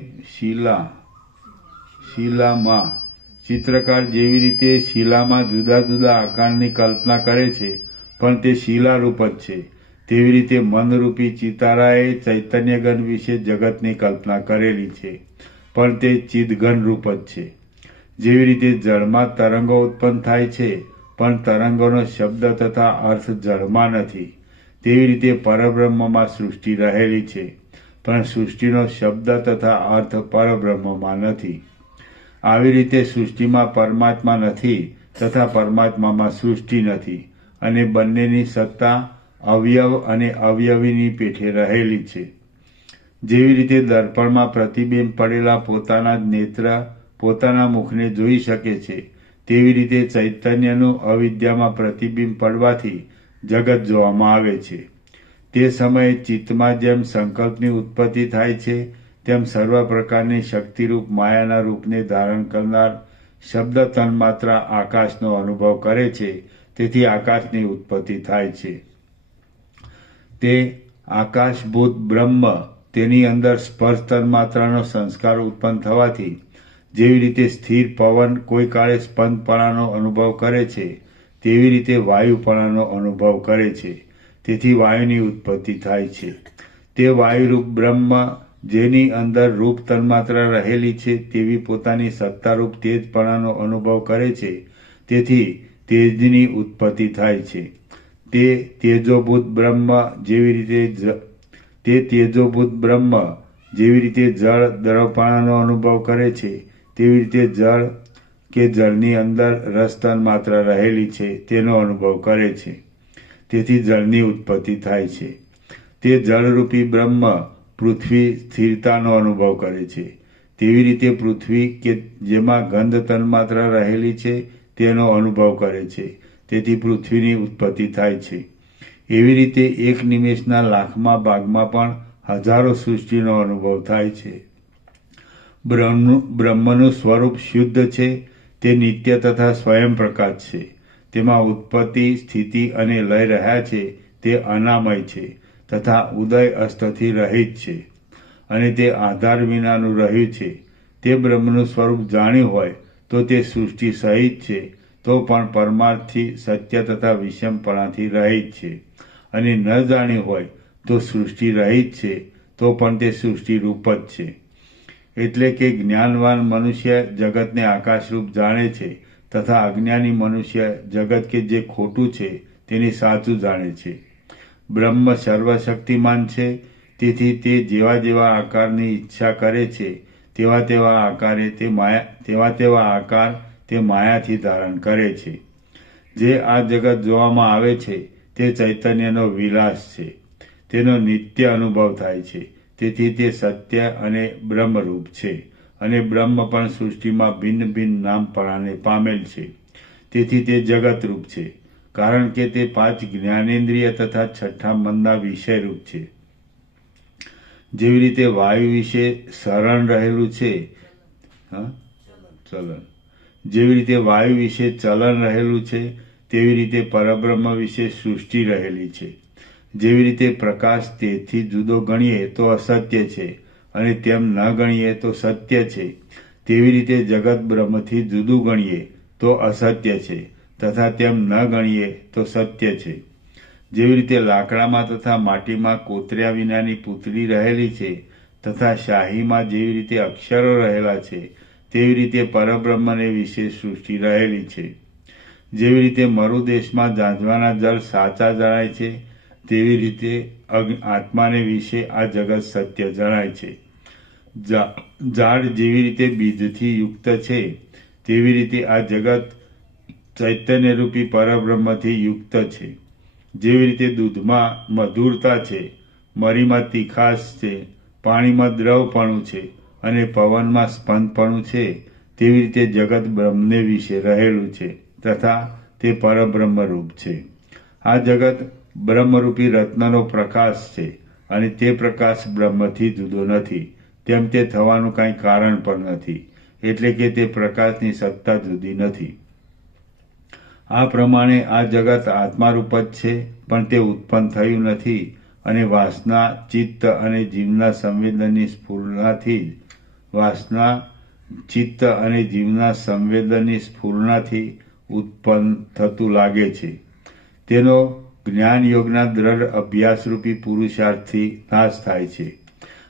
શિલામાં જુદા જુદા આકારની કલ્પના કરે છે પણ તે શિલારૂપ જ છે તેવી રીતે મનરૂપી ચિતારાએ ચૈતન્યઘન વિશે જગતની કલ્પના કરેલી છે પણ તે ચિદઘન રૂપ જ છે. જેવી રીતે જળમાં તરંગો ઉત્પન્ન થાય છે પણ તરંગોનો શબ્દ તથા અર્થ જળમાં નથી તેવી રીતે પરબ્રહ્મમાં સૃષ્ટિ રહેલી છે પણ સૃષ્ટિનો શબ્દ તથા અર્થ પરબ્રહ્મમાં નથી. આવી રીતે સૃષ્ટિમાં પરમાત્મા નથી તથા પરમાત્મામાં સૃષ્ટિ નથી અને બંનેની સત્તા અવયવ અને અવયવીની પેઠે રહેલી છે. જેવી રીતે દર્પણમાં પ્રતિબિંબ પડેલા પોતાના જ નેત્ર પોતાના મુખને જોઈ શકે છે તેવી રીતે ચૈતન્યનું અવિદ્યામાં પ્રતિબિંબ પડવાથી જગત જોવામાં આવે છે. તે સમયે ચિત્તમાં જેમ સંકલ્પની ઉત્પત્તિ થાય છે તેમ સર્વ પ્રકારની શક્તિરૂપ માયાના રૂપને ધારણ કરનાર શબ્દ તન્માત્રા આકાશનો અનુભવ કરે છે તેથી આકાશની ઉત્પત્તિ થાય છે. તે આકાશભૂત બ્રહ્મ તેની અંદર સ્પર્શ તન્માત્રાનો સંસ્કાર ઉત્પન્ન થવાથી જેવી રીતે સ્થિર પવન કોઈ કાળે સ્પંદપણાનો અનુભવ કરે છે તેવી રીતે વાયુપણાનો અનુભવ કરે છે તેથી વાયુની ઉત્પત્તિ થાય છે. તે વાયુરૂપ બ્રહ્મ જેની અંદર રૂપ તન્માત્રા રહેલી છે તેવી પોતાની સત્તારૂપ તેજપણાનો અનુભવ કરે છે તેથી તેજની ઉત્પત્તિ થાય છે. તે તેજોભૂત બ્રહ્મ જેવી રીતે જળ દ્રવપણાનો અનુભવ કરે છે તેવી રીતે જળ કે જળની અંદર રસ તન માત્ર રહેલી છે તેનો અનુભવ કરે છે. તેથી જળની ઉત્પત્તિ થાય છે. તે જળરૂપી બ્રહ્મ પૃથ્વી સ્થિરતાનો અનુભવ કરે છે. તેવી રીતે પૃથ્વી કે જેમાં ગંધ તન્માત્ર રહેલી છે તેનો અનુભવ કરે છે. તેથી પૃથ્વીની ઉત્પત્તિ થાય છે. એવી રીતે એક નિમેષના લાખમાં ભાગમાં પણ હજારો સૃષ્ટિનો અનુભવ થાય છે. બ્રહ્મનું સ્વરૂપ શુદ્ધ છે. તે નિત્ય તથા સ્વયં પ્રકાશ છે. તેમાં ઉત્પત્તિ, સ્થિતિ અને લય રહ્યા છે તે અનામય છે તથા ઉદય અસ્તથી રહિત છે અને તે આધાર વિનાનું રહ્યું છે. તે બ્રહ્મનું સ્વરૂપ જાણ્યું હોય તો તે સૃષ્ટિ સહિત છે, તો પણ પરમાર્થથી સત્ય તથા વિષમપણાથી રહિત છે. અને ન જાણ્યું હોય તો સૃષ્ટિ રહિત છે, તો પણ તે સૃષ્ટિ રૂપ જ છે. એટલે કે જ્ઞાનવાન મનુષ્ય જગતને આકાશરૂપ જાણે છે તથા અજ્ઞાની મનુષ્ય જગત કે જે ખોટું છે તેને સાચું જાણે છે. બ્રહ્મ સર્વશક્તિમાન છે. તેથી તે જેવા જેવા આકારની ઈચ્છા કરે છે તેવા તેવા આકાર તે માયાથી ધારણ કરે છે. જે આ જગત જોવામાં આવે છે તે ચૈતન્યનો વિલાસ છે. તેનો નિત્ય અનુભવ થાય છે. તેથી તે સત્ય અને બ્રહ્મરૂપ છે. અને બ્રહ્મ પણ સૃષ્ટિમાં ભિન્ન ભિન્ન નામપણાને પામેલ છે. તેથી તે જગતરૂપ છે. કારણ કે તે 5 જ્ઞાનેન્દ્રિય તથા 6 મનના વિષયરૂપ છે. જેવી રીતે વાયુ વિશે શરણ રહેલું છે, જેવી રીતે વાયુ વિશે ચલન રહેલું છે, તેવી રીતે પરબ્રહ્મ વિશે સૃષ્ટિ રહેલી છે. જેવી રીતે પ્રકાશ તેથી જુદો ગણીએ તો અસત્ય છે અને તેમ ન ગણીએ તો સત્ય છે, તેવી રીતે જગત બ્રહ્મથી જુદું ગણીએ તો અસત્ય છે તથા તેમ ન ગણીએ તો સત્ય છે. જેવી રીતે લાકડામાં તથા માટીમાં કોતર્યા વિનાની પૂતળી રહેલી છે તથા શાહીમાં જેવી રીતે અક્ષરો રહેલા છે, તેવી રીતે પરબ્રહ્મને વિશે સૃષ્ટિ રહેલી છે. જેવી રીતે મરુદેશમાં ઝાંઝવાના જળ સાચા જણાય છે, તેવી રીતે આત્માને વિશે આ જગત સત્ય જણાય છે. ઝાડ જેવી રીતે બીજથી યુક્ત છે, તેવી રીતે આ જગત ચૈતન્યરૂપી પરબ્રહ્મથી યુક્ત છે. જેવી રીતે દૂધમાં મધુરતા છે, મરીમાં તીખાશ છે, પાણીમાં દ્રવપણું છે અને પવનમાં સ્પંદપણું છે, તેવી રીતે જગત બ્રહ્મને વિશે રહેલું છે તથા તે પરબ્રહ્મરૂપ છે. આ જગત બ્રહ્મરૂપી રત્નનો પ્રકાશ છે અને તે પ્રકાશ બ્રહ્મથી જુદો નથી. તેમ તે થવાનું કાંઈ કારણ પણ નથી. એટલે કે તે પ્રકાશની સત્તા જુદી નથી. આ પ્રમાણે આ જગત આત્મારૂપ જ છે, પણ તે ઉત્પન્ન થયું નથી અને વાસના, ચિત્ત અને જીવના સંવેદનની સ્ફુરણાથી ઉત્પન્ન થતું લાગે છે. તેનો જ્ઞાન યોગના દ્રઢ અભ્યાસરૂપી પુરુષાર્થથી નાશ થાય છે.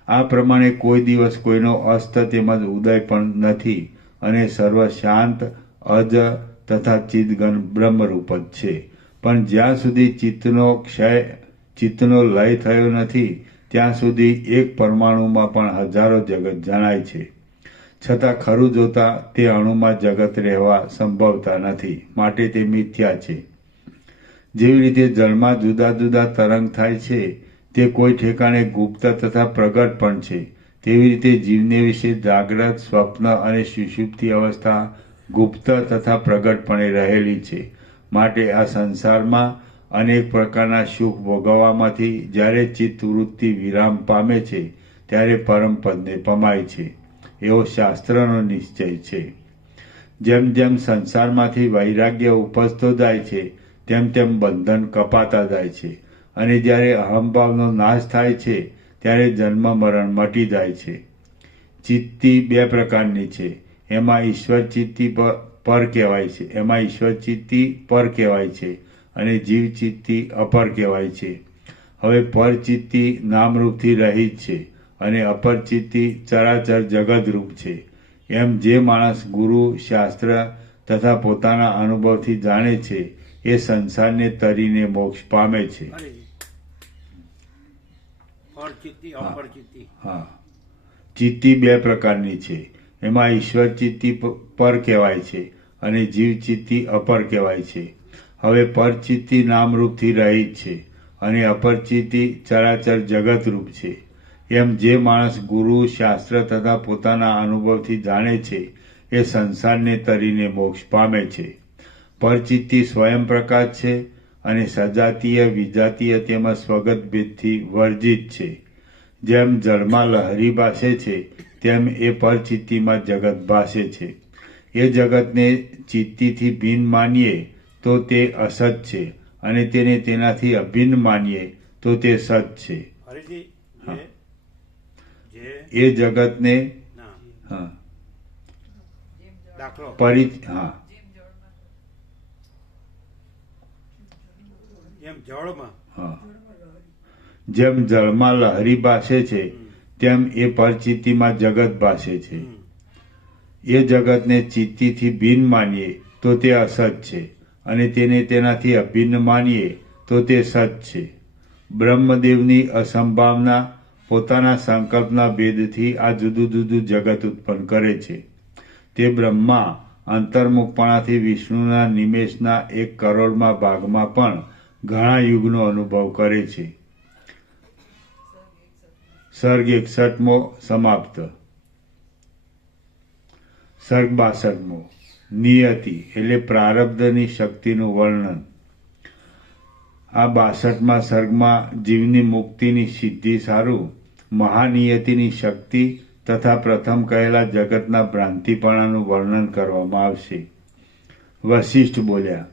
આ પ્રમાણે કોઈ દિવસ કોઈનો અસ્ત તેમજ ઉદય પણ નથી અને સર્વ શાંત, અજ તથા ચિદઘન બ્રહ્મરૂપ જ છે. પણ જ્યાં સુધી ચિત્તનો લય થયો નથી ત્યાં સુધી એક પરમાણુમાં પણ હજારો જગત જણાય છે. છતાં ખરું જોતા તે અણુમાં જગત રહેવા સંભવતા નથી, માટે તે મિથ્યા છે. જેવી રીતે જળમાં જુદા જુદા તરંગ થાય છે, તે કોઈ ઠેકાણે ગુપ્ત તથા પ્રગટ પણ છે, તેવી રીતે જીવને વિશે જાગ્રત, સ્વપ્ન અને સુષુપ્તિ અવસ્થા ગુપ્ત તથા પ્રગટપણે રહેલી છે. માટે આ સંસારમાં અનેક પ્રકારના સુખ ભોગવવામાંથી જ્યારે ચિત્તવૃત્તિ વિરામ પામે છે ત્યારે પરમપદને પમાય છે, એવો શાસ્ત્રનો નિશ્ચય છે. જેમ જેમ સંસારમાંથી વૈરાગ્ય ઉપજતો જાય છે તેમ તેમ બંધન કપાતા જાય છે અને જ્યારે અહંભાવનો નાશ થાય છે ત્યારે જન્મ મરણ મટી જાય છે. ચિત્તી 2 પ્રકારની છે. એમાં ઈશ્વર ચિત્તી પર કહેવાય છે અને જીવ ચિત્તી અપર કહેવાય છે. હવે પર ચિત્તી નામરૂપથી રહિત છે અને અપર ચિત્તી ચરાચર જગતરૂપ છે. એમ જે માણસ ગુરુ, શાસ્ત્ર તથા પોતાના અનુભવથી જાણે છે એ સંસારને તરીને મોક્ષ પામે છે. ચિત્તી 2 પ્રકારની છે. એમાં ઈશ્વર ચિત્તી પર કહેવાય છે અને જીવ ચિત્તી અપર કહેવાય છે. હવે પરચિત્તી નામરૂપથી રહિત છે અને અપરચિત્તી ચરાચર જગતરૂપ છે. એમ જે માણસ ગુરુ, શાસ્ત્ર તથા પોતાના અનુભવથી જાણે છે એ સંસારને તરીને મોક્ષ પામે છે. પરચિત્તી સ્વયં પ્રકાશ છે અને સજાતીય, વિજાતીય તેમજ સ્વગત ભેદથી વર્જિત છે. જેમ જળમાં લહરી ભાસે છે તેમ એ પરચિત્તીમાં જગત ભાસે છે. એ જગતને ચિત્તીથી ભિન્ન માનીએ તો તે અસત છે અને તેને તેનાથી અભિન્ન માનીએ તો તે સત છે. ફરીથી હા. જે એ જગતને ના હા દાખલો હા એમ જળમાં હા જેમ જળમાં લહરી ભાસે છે તેમ એ પરચિત્તીમાં જગત ભાસે છે. એ જગતને ચિત્તીથી ભિન્ન માનીએ તો તે અસત છે અને તેને તેનાથી અભિન્ન માનીએ તો તે સત છે. બ્રહ્મદેવની અસંભાવના પોતાના સંકલ્પના ભેદથી આ જુદું જુદું જગત ઉત્પન્ન કરે છે. તે બ્રહ્મા અંતર્મુખપણાથી વિષ્ણુના નિમેષના 1 કરોડમાં ભાગમાં પણ ઘણા યુગનો અનુભવ કરે છે. સર્ગ 61મો સમાપ્ત. સર્ગ 62મો નિયતિ એટલે પ્રારબ્ધની શક્તિનું વર્ણન. આ 62મા સર્ગમાં જીવની મુક્તિની સિદ્ધિ સારું મહાનિયતિની શક્તિ તથા પ્રથમ કહેલા જગતના ભ્રાંતિપણાનું વર્ણન કરવામાં આવશે. વશિષ્ઠ બોલ્યા,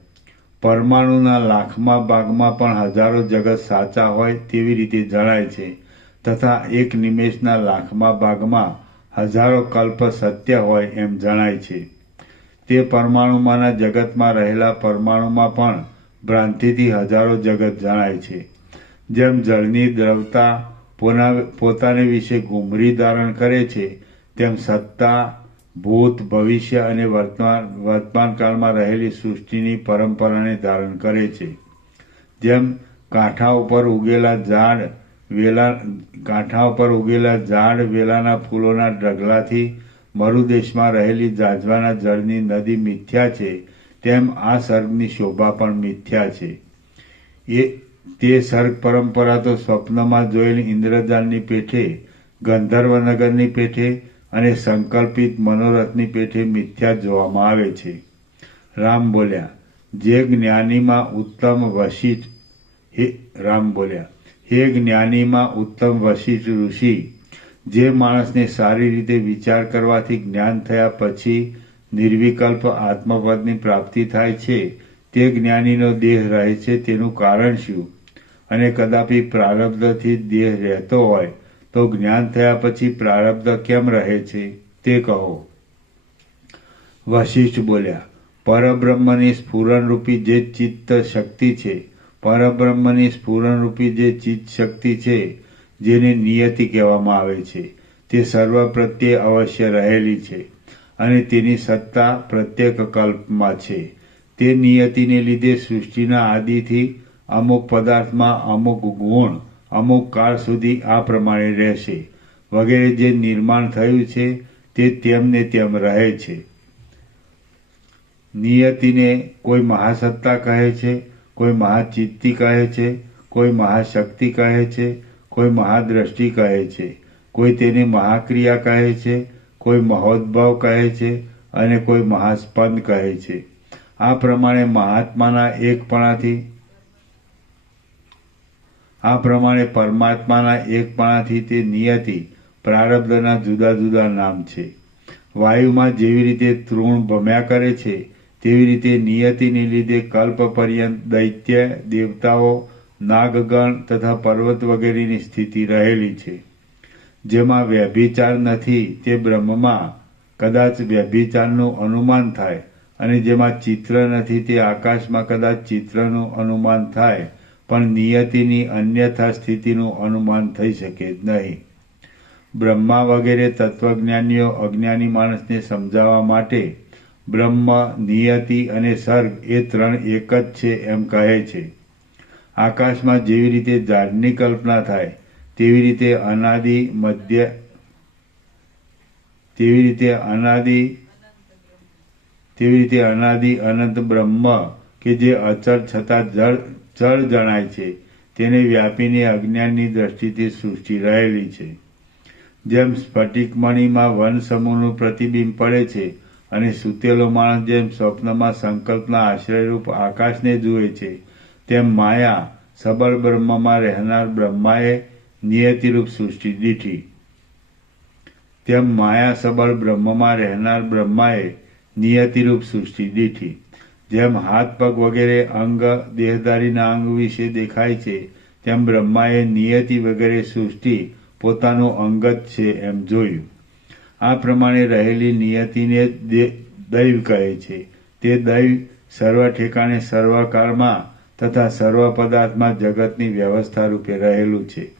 પરમાણુના લાખમા ભાગમાં પણ હજારો જગત સાચા હોય તેવી રીતે જણાય છે તથા એક નિમેષના લાખમા ભાગમાં હજારો કલ્પ સત્ય હોય એમ જણાય છે. તે પરમાણુમાંના જગતમાં રહેલા પરમાણુમાં પણ ભ્રાંતિથી હજારો જગત જણાય છે. જેમ જળની દ્રવતા પોતાને વિશે ઘૂમરી ધારણ કરે છે તેમ સત્તા ભૂત, ભવિષ્ય અને વર્તમાન કાળમાં રહેલી સૃષ્ટિની પરંપરાને ધારણ કરે છે. જેમ કાંઠા ઉપર ઉગેલા ઝાડ વેલાના ફૂલોના ઢગલાથી મરુદેશમાં રહેલી જાજવાના જળની નદી મિથ્યા છે તેમ આ સર્ગની શોભા પણ મિથ્યા છે. તે સર્ગ પરંપરા તો સ્વપ્નમાં જોયેલ ઇન્દ્રજાલની પેઠે, ગંધર્વનગરની પેઠે અને સંકલ્પિત મનોરથની પેઠે મિથ્યા જોવામાં આવે છે. રામ બોલ્યા, જે જ્ઞાનીમાં ઉત્તમ વશિષ્ઠ હે જ્ઞાનીમાં ઉત્તમ વશિષ્ઠ ઋષિ, જે માણસને સારી રીતે વિચાર કરવાથી જ્ઞાન થયા પછી નિર્વિકલ્પ આત્મપદની પ્રાપ્તિ થાય છે તે જ્ઞાનીનો દેહ રહે છે તેનું કારણ શું? અને કદાપી પ્રારબ્ધથી દેહ રહેતો હોય તો જ્ઞાન થયા પછી પ્રારબ્ધ કેમ રહે છે તે કહો. વશિષ્ઠ બોલ્યા, પરબ્રહ્મની સ્ફુરણરૂપી જે ચિત્ત શક્તિ છે, પરબ્રહ્મની સ્ફુરણરૂપી જે ચિત્ત શક્તિ છે જેને નિયતિ કહેવામાં આવે છે તે સર્વ પ્રત્યે અવશ્ય રહેલી છે અને તેની સત્તા પ્રત્યેક કલ્પમાં છે. તે નિયતિને લીધે સૃષ્ટિના આદિથી અમુક પદાર્થમાં અમુક ગુણ અમુક કાળ સુધી આ પ્રમાણે રહેશે વગેરે જે નિર્માણ થયું છે તે તેમને તેમ રહે છે. નિયતિને કોઈ મહાસત્તા કહે છે, કોઈ મહાચિત્તી કહે છે, કોઈ મહાશક્તિ કહે છે, કોઈ મહાદ્રષ્ટિ કહે છે, કોઈ તેને મહાક્રિયા કહે છે, કોઈ મહોદ્ભવ કહે છે અને કોઈ મહાસ્પંદ કહે છે. આ પ્રમાણે પરમાત્માના એકપણાથી તે નિયતિ પ્રારબ્ધના જુદા જુદા નામ છે. વાયુમાં જેવી રીતે તૃણ ભમ્યા કરે છે તેવી રીતે નિયતિને લીધે કલ્પ પર્યંત દૈત્ય, દેવતાઓ, નાગગણ તથા પર્વત વગેરેની સ્થિતિ રહેલી છે. જેમાં વ્યભિચાર નથી તે બ્રહ્મમાં કદાચ વ્યભિચારનું અનુમાન થાય અને જેમાં ચિત્ર નથી તે આકાશમાં કદાચ ચિત્રનું અનુમાન થાય પણ નિયતિની અન્યથા સ્થિતિનું અનુમાન થઈ શકે જ નહીં. બ્રહ્મા વગેરે તત્વજ્ઞાનીઓ અજ્ઞાની માણસને સમજાવવા માટે બ્રહ્મ, નિયતિ અને સર્ગ એ 3 એક જ છે એમ કહે છે. આકાશમાં જેવી રીતે ઝાડની કલ્પના થાય તેવી રીતે અનાદિ, મધ્ય તેવી રીતે અનાદિ અનંત બ્રહ્મ કે જે અચળ છતાં ચળ જણાય છે તેને વ્યાપીને અજ્ઞાનની દ્રષ્ટિથી સૃષ્ટિ રહેલી છે. જેમ સ્ફટિકમણીમાં વન સમૂહનું પ્રતિબિંબ પડે છે અને સૂતેલો માણસ જેમ સ્વપ્નમાં સંકલ્પના આશ્રયરૂપ આકાશને જુએ છે, તેમ માયા સબળ બ્રહ્મમાં રહેનાર બ્રહ્માએ નિયતિરૂપ સૃષ્ટિ દીઠી. જેમ હાથ પગ વગેરે અંગ દેહધારીના અંગ વિશે દેખાય છે, તેમ બ્રહ્માએ નિયતિ વગેરે સૃષ્ટિ પોતાનું અંગત છે એમ જોયું. આ પ્રમાણે રહેલી નિયતિને દૈવ કહે છે. તે દૈવ સર્વ ઠેકાણે સર્વકાળમાં તથા સર્વ પદાર્થમાં જગતની વ્યવસ્થા રૂપે રહેલું છે.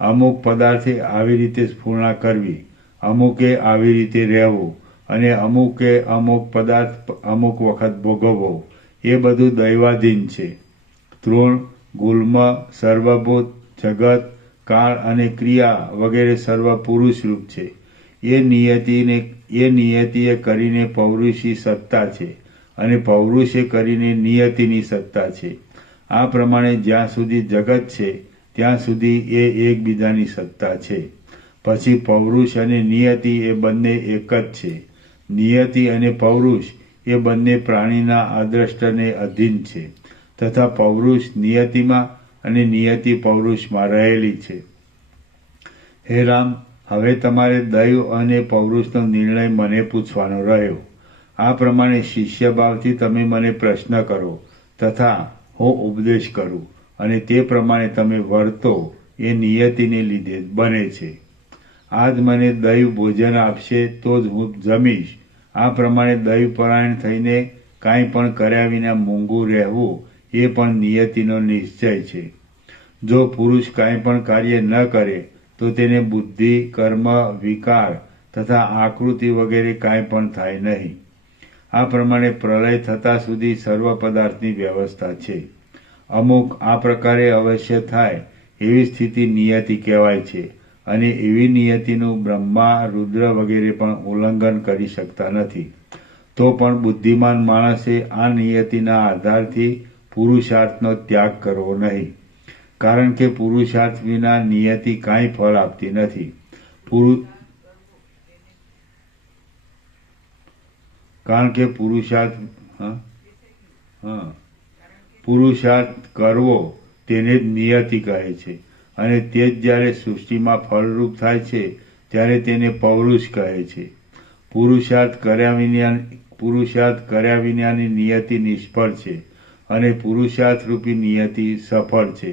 અમુક પદાર્થે આવી રીતે સ્ફૂર્ણા કરવી, અમુકે આવી રીતે રહેવું અને અમુકે અમુક પદાર્થ અમુક વખત ભોગવવો, એ બધું દૈવાધીન છે. તૃણ, ગુલ્મ, સર્વભૂત, જગત, કાળ અને ક્રિયા વગેરે સર્વ પુરુષરૂપ છે. એ નિયતિએ કરીને પૌરુષી સત્તા છે અને પૌરુષે કરીને નિયતિની સત્તા છે. આ પ્રમાણે જ્યાં સુધી જગત છે ત્યાં સુધી એ એકબીજાની સત્તા છે. પછી પૌરુષ અને નિયતિ એ બંને એક જ છે. નિયતિ અને પૌરુષ એ બંને પ્રાણીના અદ્રષ્ટને અધીન છે તથા પૌરુષ નિયતિમાં અને નિયતિ પૌરુષમાં રહેલી છે. હે રામ, હવે તમારે દૈવ અને પૌરુષનો નિર્ણય મને પૂછવાનો રહ્યો. આ પ્રમાણે શિષ્યભાવથી તમે મને પ્રશ્ન કરો તથા હું ઉપદેશ કરું અને તે પ્રમાણે તમે વર્તો એ નિયતિને લીધે જ બને છે. આજ મને દૈવ ભોજન આપશે તો જ હું જમીશ. આ પ્રમાણે દૈવપરાયણ થઈને કાંઈ પણ કર્યા વિના મૂંગું રહેવું એ પણ નિયતિનો નિશ્ચય છે. જો પુરુષ કાંઈ પણ કાર્ય ન કરે તો તેને બુદ્ધિ, કર્મ, વિકાર તથા આકૃતિ વગેરે કાંઈ પણ થાય નહીં. આ પ્રમાણે પ્રલય થતાં સુધી સર્વ પદાર્થની વ્યવસ્થા છે. અમુક આ પ્રકારે અવશ્ય થાય એવી સ્થિતિ નિયતિ કહેવાય છે અને એવી નિયતિનું બ્રહ્મા, રુદ્ર વગેરે પણ ઉલ્લંઘન કરી શકતા નથી. તો પણ બુદ્ધિમાન માણસે આ નિયતિના આધારથી પુરુષાર્થનો ત્યાગ કરવો નહીં, કારણ કે પુરુષાર્થ વિના નિયતિ કાંઈ ફળ આપતી નથી. પુરુષાર્થ કરવો તેને જ નિયતિ કહે છે અને તે જ જ્યારે સૃષ્ટિમાં ફળરૂપ થાય છે ત્યારે તેને પૌરુષ કહે છે. પુરુષાર્થ કર્યા વિનાની નિયતિ નિષ્ફળ છે અને પુરુષાર્થ રૂપી નિયતિ સફળ છે.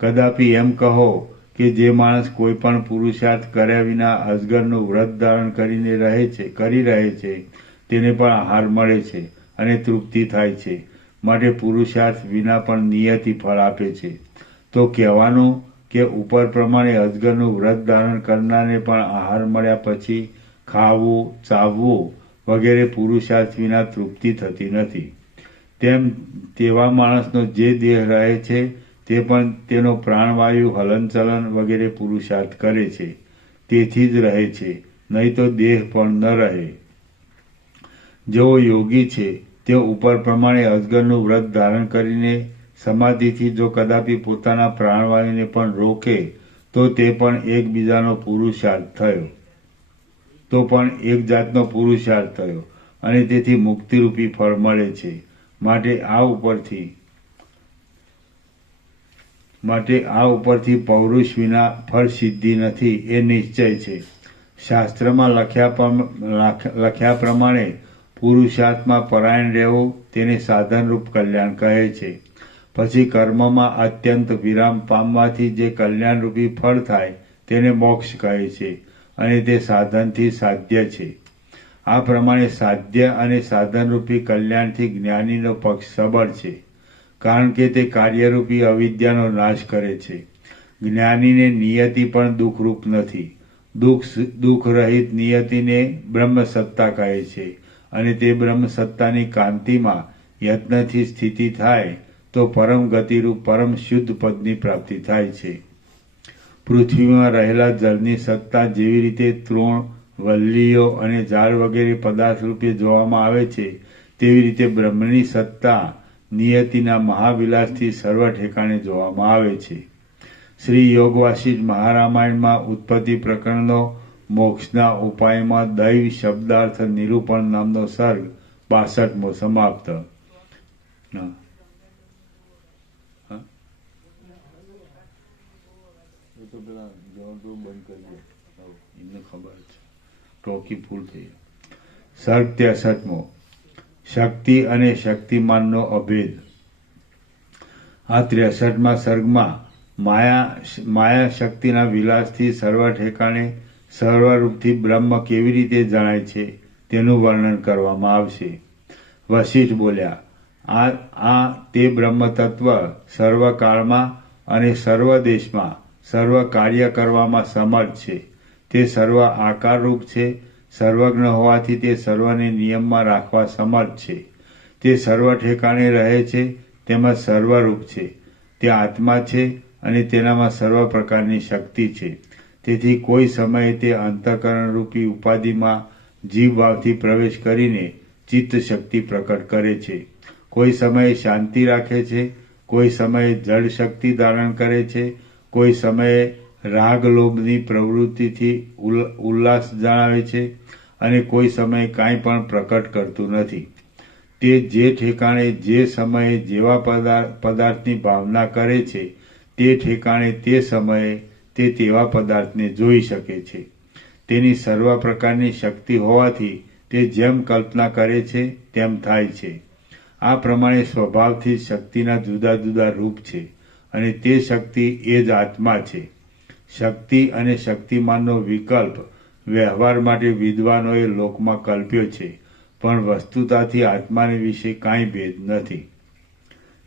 કદાપી એમ કહો કે જે માણસ કોઈ પણ પુરુષાર્થ કર્યા વિના અજગરનું વ્રત ધારણ કરી રહે છે તેને પણ આહાર મળે છે અને તૃપ્તિ થાય છે. માટે પુરુષાર્થ વિના પણ નિયતિ ફળ આપે છે. તો કહેવાનું કે ઉપર પ્રમાણે અજગરનું વ્રત ધારણ કરનારને પણ આહાર મળ્યા પછી ખાવું, ચાવવું વગેરે પુરુષાર્થ વિના તૃપ્તિ થતી નથી. તેવા માણસનો જે દેહ રહે છે તે પણ તેનો પ્રાણવાયુ, હલનચલન વગેરે પુરુષાર્થ કરે છે, તેથી જ રહે છે, નહીં તો દેહ પણ ન રહે. જેઓ યોગી છે તે ઉપર પ્રમાણે અજગરનું વ્રત ધારણ કરીને સમાધિથી જો કદાપી પોતાના પ્રાણવાયુને પણ રોકે તો તે પણ એકબીજાનો પુરુષાર્થ થયો, એક જાતનો પુરુષાર્થ થયો અને તેથી મુક્તિરૂપી ફળ મળે છે. માટે આ ઉપરથી પૌરુષ વિના ફળ સિદ્ધિ નથી એ નિશ્ચય છે. શાસ્ત્રમાં લખ્યા પ્રમાણે પુરુષાર્થમાં પરાયણ રહેવું તેને સાધનરૂપ કલ્યાણ કહે છે. પછી કર્મમાં અત્યંત વિરામ પામવાથી જે કલ્યાણરૂપી ફળ થાય તેને મોક્ષ કહે છે અને તે સાધનથી સાધ્ય છે. આ પ્રમાણે સાધ્ય અને સાધનરૂપી કલ્યાણથી જ્ઞાનીનો પક્ષ સબળ છે, કારણ કે તે કાર્યરૂપી અવિદ્યાનો નાશ કરે છે. જ્ઞાનીને નિયતિ પણ દુઃખરૂપ નથી. દુઃખ રહિત નિયતિને બ્રહ્મસત્તા કહે છે અને તે બ્રહ્મસત્તાની કાંતિમાં યત્નથી સ્થિતિ થાય તો પરમ ગતિરૂપ પરમ શુદ્ધ પદની પ્રાપ્તિ થાય છે. પૃથ્વીમાં રહેલા જળની સત્તા જેવી રીતે તૃણ, વલ્લીઓ અને ઝાડ વગેરે પદાર્થ રૂપે જોવામાં આવે છે, તેવી રીતે બ્રહ્મની સત્તા નિયતિના મહાવિલાસથી સર્વ ઠેકાણે જોવામાં આવે છે. શ્રી યોગ વાસિષ્ઠ મહારામાયણમાં ઉત્પત્તિ પ્રકરણનો મોક્ષના ઉપાયમાં દૈવ શબ્દાર્થ નિરૂપણ નામનો સર્ગ 62મો સમાપ્ત. સર્ગ 63મો શક્તિ અને શક્તિમાનનો અભેદ. આ 63મા સર્ગમાં માયા શક્તિના વિલાસથી સર્વ ઠેકાણે સર્વરૂપથી બ્રહ્મ કેવી રીતે જણાય છે તેનું વર્ણન કરવામાં આવશે. વશિષ્ઠ બોલ્યા, આ તે બ્રહ્મ તત્વ સર્વકાળમાં અને સર્વ દેશમાં સર્વ કાર્ય કરવામાં સમર્થ છે. તે સર્વ આકારરૂપ છે. સર્વજ્ઞ હોવાથી તે સર્વને નિયમમાં રાખવા સમર્થ છે. તે સર્વ ઠેકાણે રહે છે, તેમજ સર્વરૂપ છે. તે આત્મા છે અને તેનામાં સર્વ પ્રકારની શક્તિ છે. તેથી કોઈ સમયે તે અંતઃકરણરૂપી ઉપાધિમાં જીવભાવથી પ્રવેશ કરીને ચિત્ત શક્તિ પ્રકટ કરે છે. કોઈ સમયે શાંતિ રાખે છે, કોઈ સમયે જડ શક્તિ ધારણ કરે છે, કોઈ સમયે રાગ લોભની પ્રવૃત્તિથી ઉલ્લાસ જણાવે છે અને કોઈ સમયે કાંઈ પણ પ્રકટ કરતું નથી. તે જે ઠેકાણે જે સમયે જેવા પદાર્થની ભાવના કરે છે તે ઠેકાણે તે સમયે તે તેવા પદાર્થને જોઈ શકે છે. તેની સર્વ પ્રકારની શક્તિ હોવાથી તે જેમ કલ્પના કરે છે તેમ થાય છે. આ પ્રમાણે સ્વભાવથી શક્તિના જુદા જુદા રૂપ છે અને તે શક્તિ એ જ આત્મા છે. શક્તિ અને શક્તિમાનનો વિકલ્પ વ્યવહાર માટે વિદ્વાનોએ લોકમાં કલ્પ્યો છે, પણ વસ્તુતાથી આત્માને વિશે કાંઈ ભેદ નથી.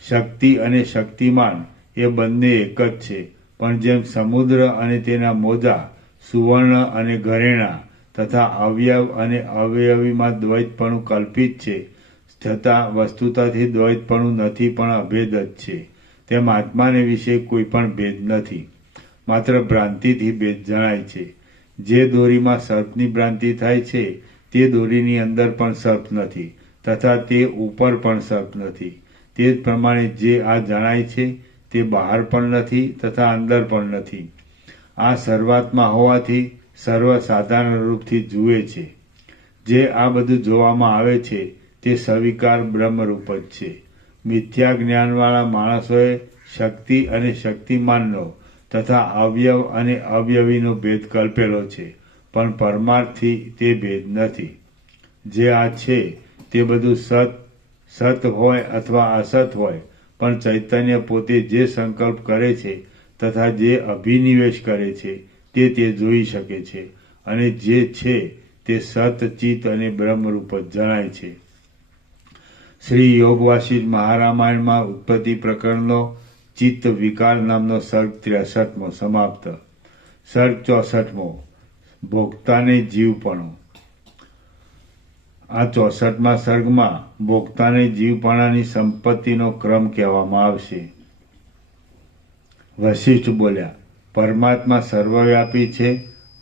શક્તિ અને શક્તિમાન એ બંને એક જ છે, પણ જેમ સમુદ્ર અને તેના મોજા, સુવર્ણ અને ઘરેણાં તથા અવયવ અને અવયવીમાં દ્વૈતપણું કલ્પિત છે, છતાં વસ્તુતાથી દ્વૈતપણું નથી પણ અભેદ જ છે, તેમ આત્માને વિશે કોઈ પણ ભેદ નથી, માત્ર ભ્રાંતિથી ભેદ જણાય છે. જે દોરીમાં સર્પની ભ્રાંતિ થાય છે તે દોરીની અંદર પણ સર્પ નથી તથા તે ઉપર પણ સર્પ નથી. તે જ પ્રમાણે જે આ જણાય છે તે બહાર પણ નથી તથા અંદર પણ નથી. આ સર્વાત્મા હોવાથી સર્વ સાધારણ રૂપથી જુએ છે. જે આ બધું જોવામાં આવે છે તે સવિકાર બ્રહ્મરૂપ જ છે. મિથ્યા જ્ઞાનવાળા માણસોએ શક્તિ અને શક્તિમાનનો તથા અવયવ અને અવયવીનો ભેદ કલ્પેલો છે, પણ પરમાર્થથી તે ભેદ નથી. જે આ છે તે બધું સત હોય અથવા અસત હોય, પણ ચૈતન્ય પોતે જે સંકલ્પ કરે છે તથા જે અભિનિવેશ કરે છે તે જોઈ શકે છે, અને જે છે તે સત, ચિત્ત અને બ્રહ્મરૂપ જ જણાય છે. શ્રી યોગ વાસિષ્ઠ મહારામાયણમાં ઉત્પત્તિ પ્રકરણનો ચિત્ત વિકાર નામનો સર્ગ 63મો સમાપ્ત. સર્ગ 64મો ભોગતાને જીવપણું. આ 64મા સર્ગમાં ભોગતાને જીવપણાની સંપત્તિનો ક્રમ કહેવામાં આવશે. વશિષ્ઠ બોલ્યા, પરમાત્મા સર્વવ્યાપી છે,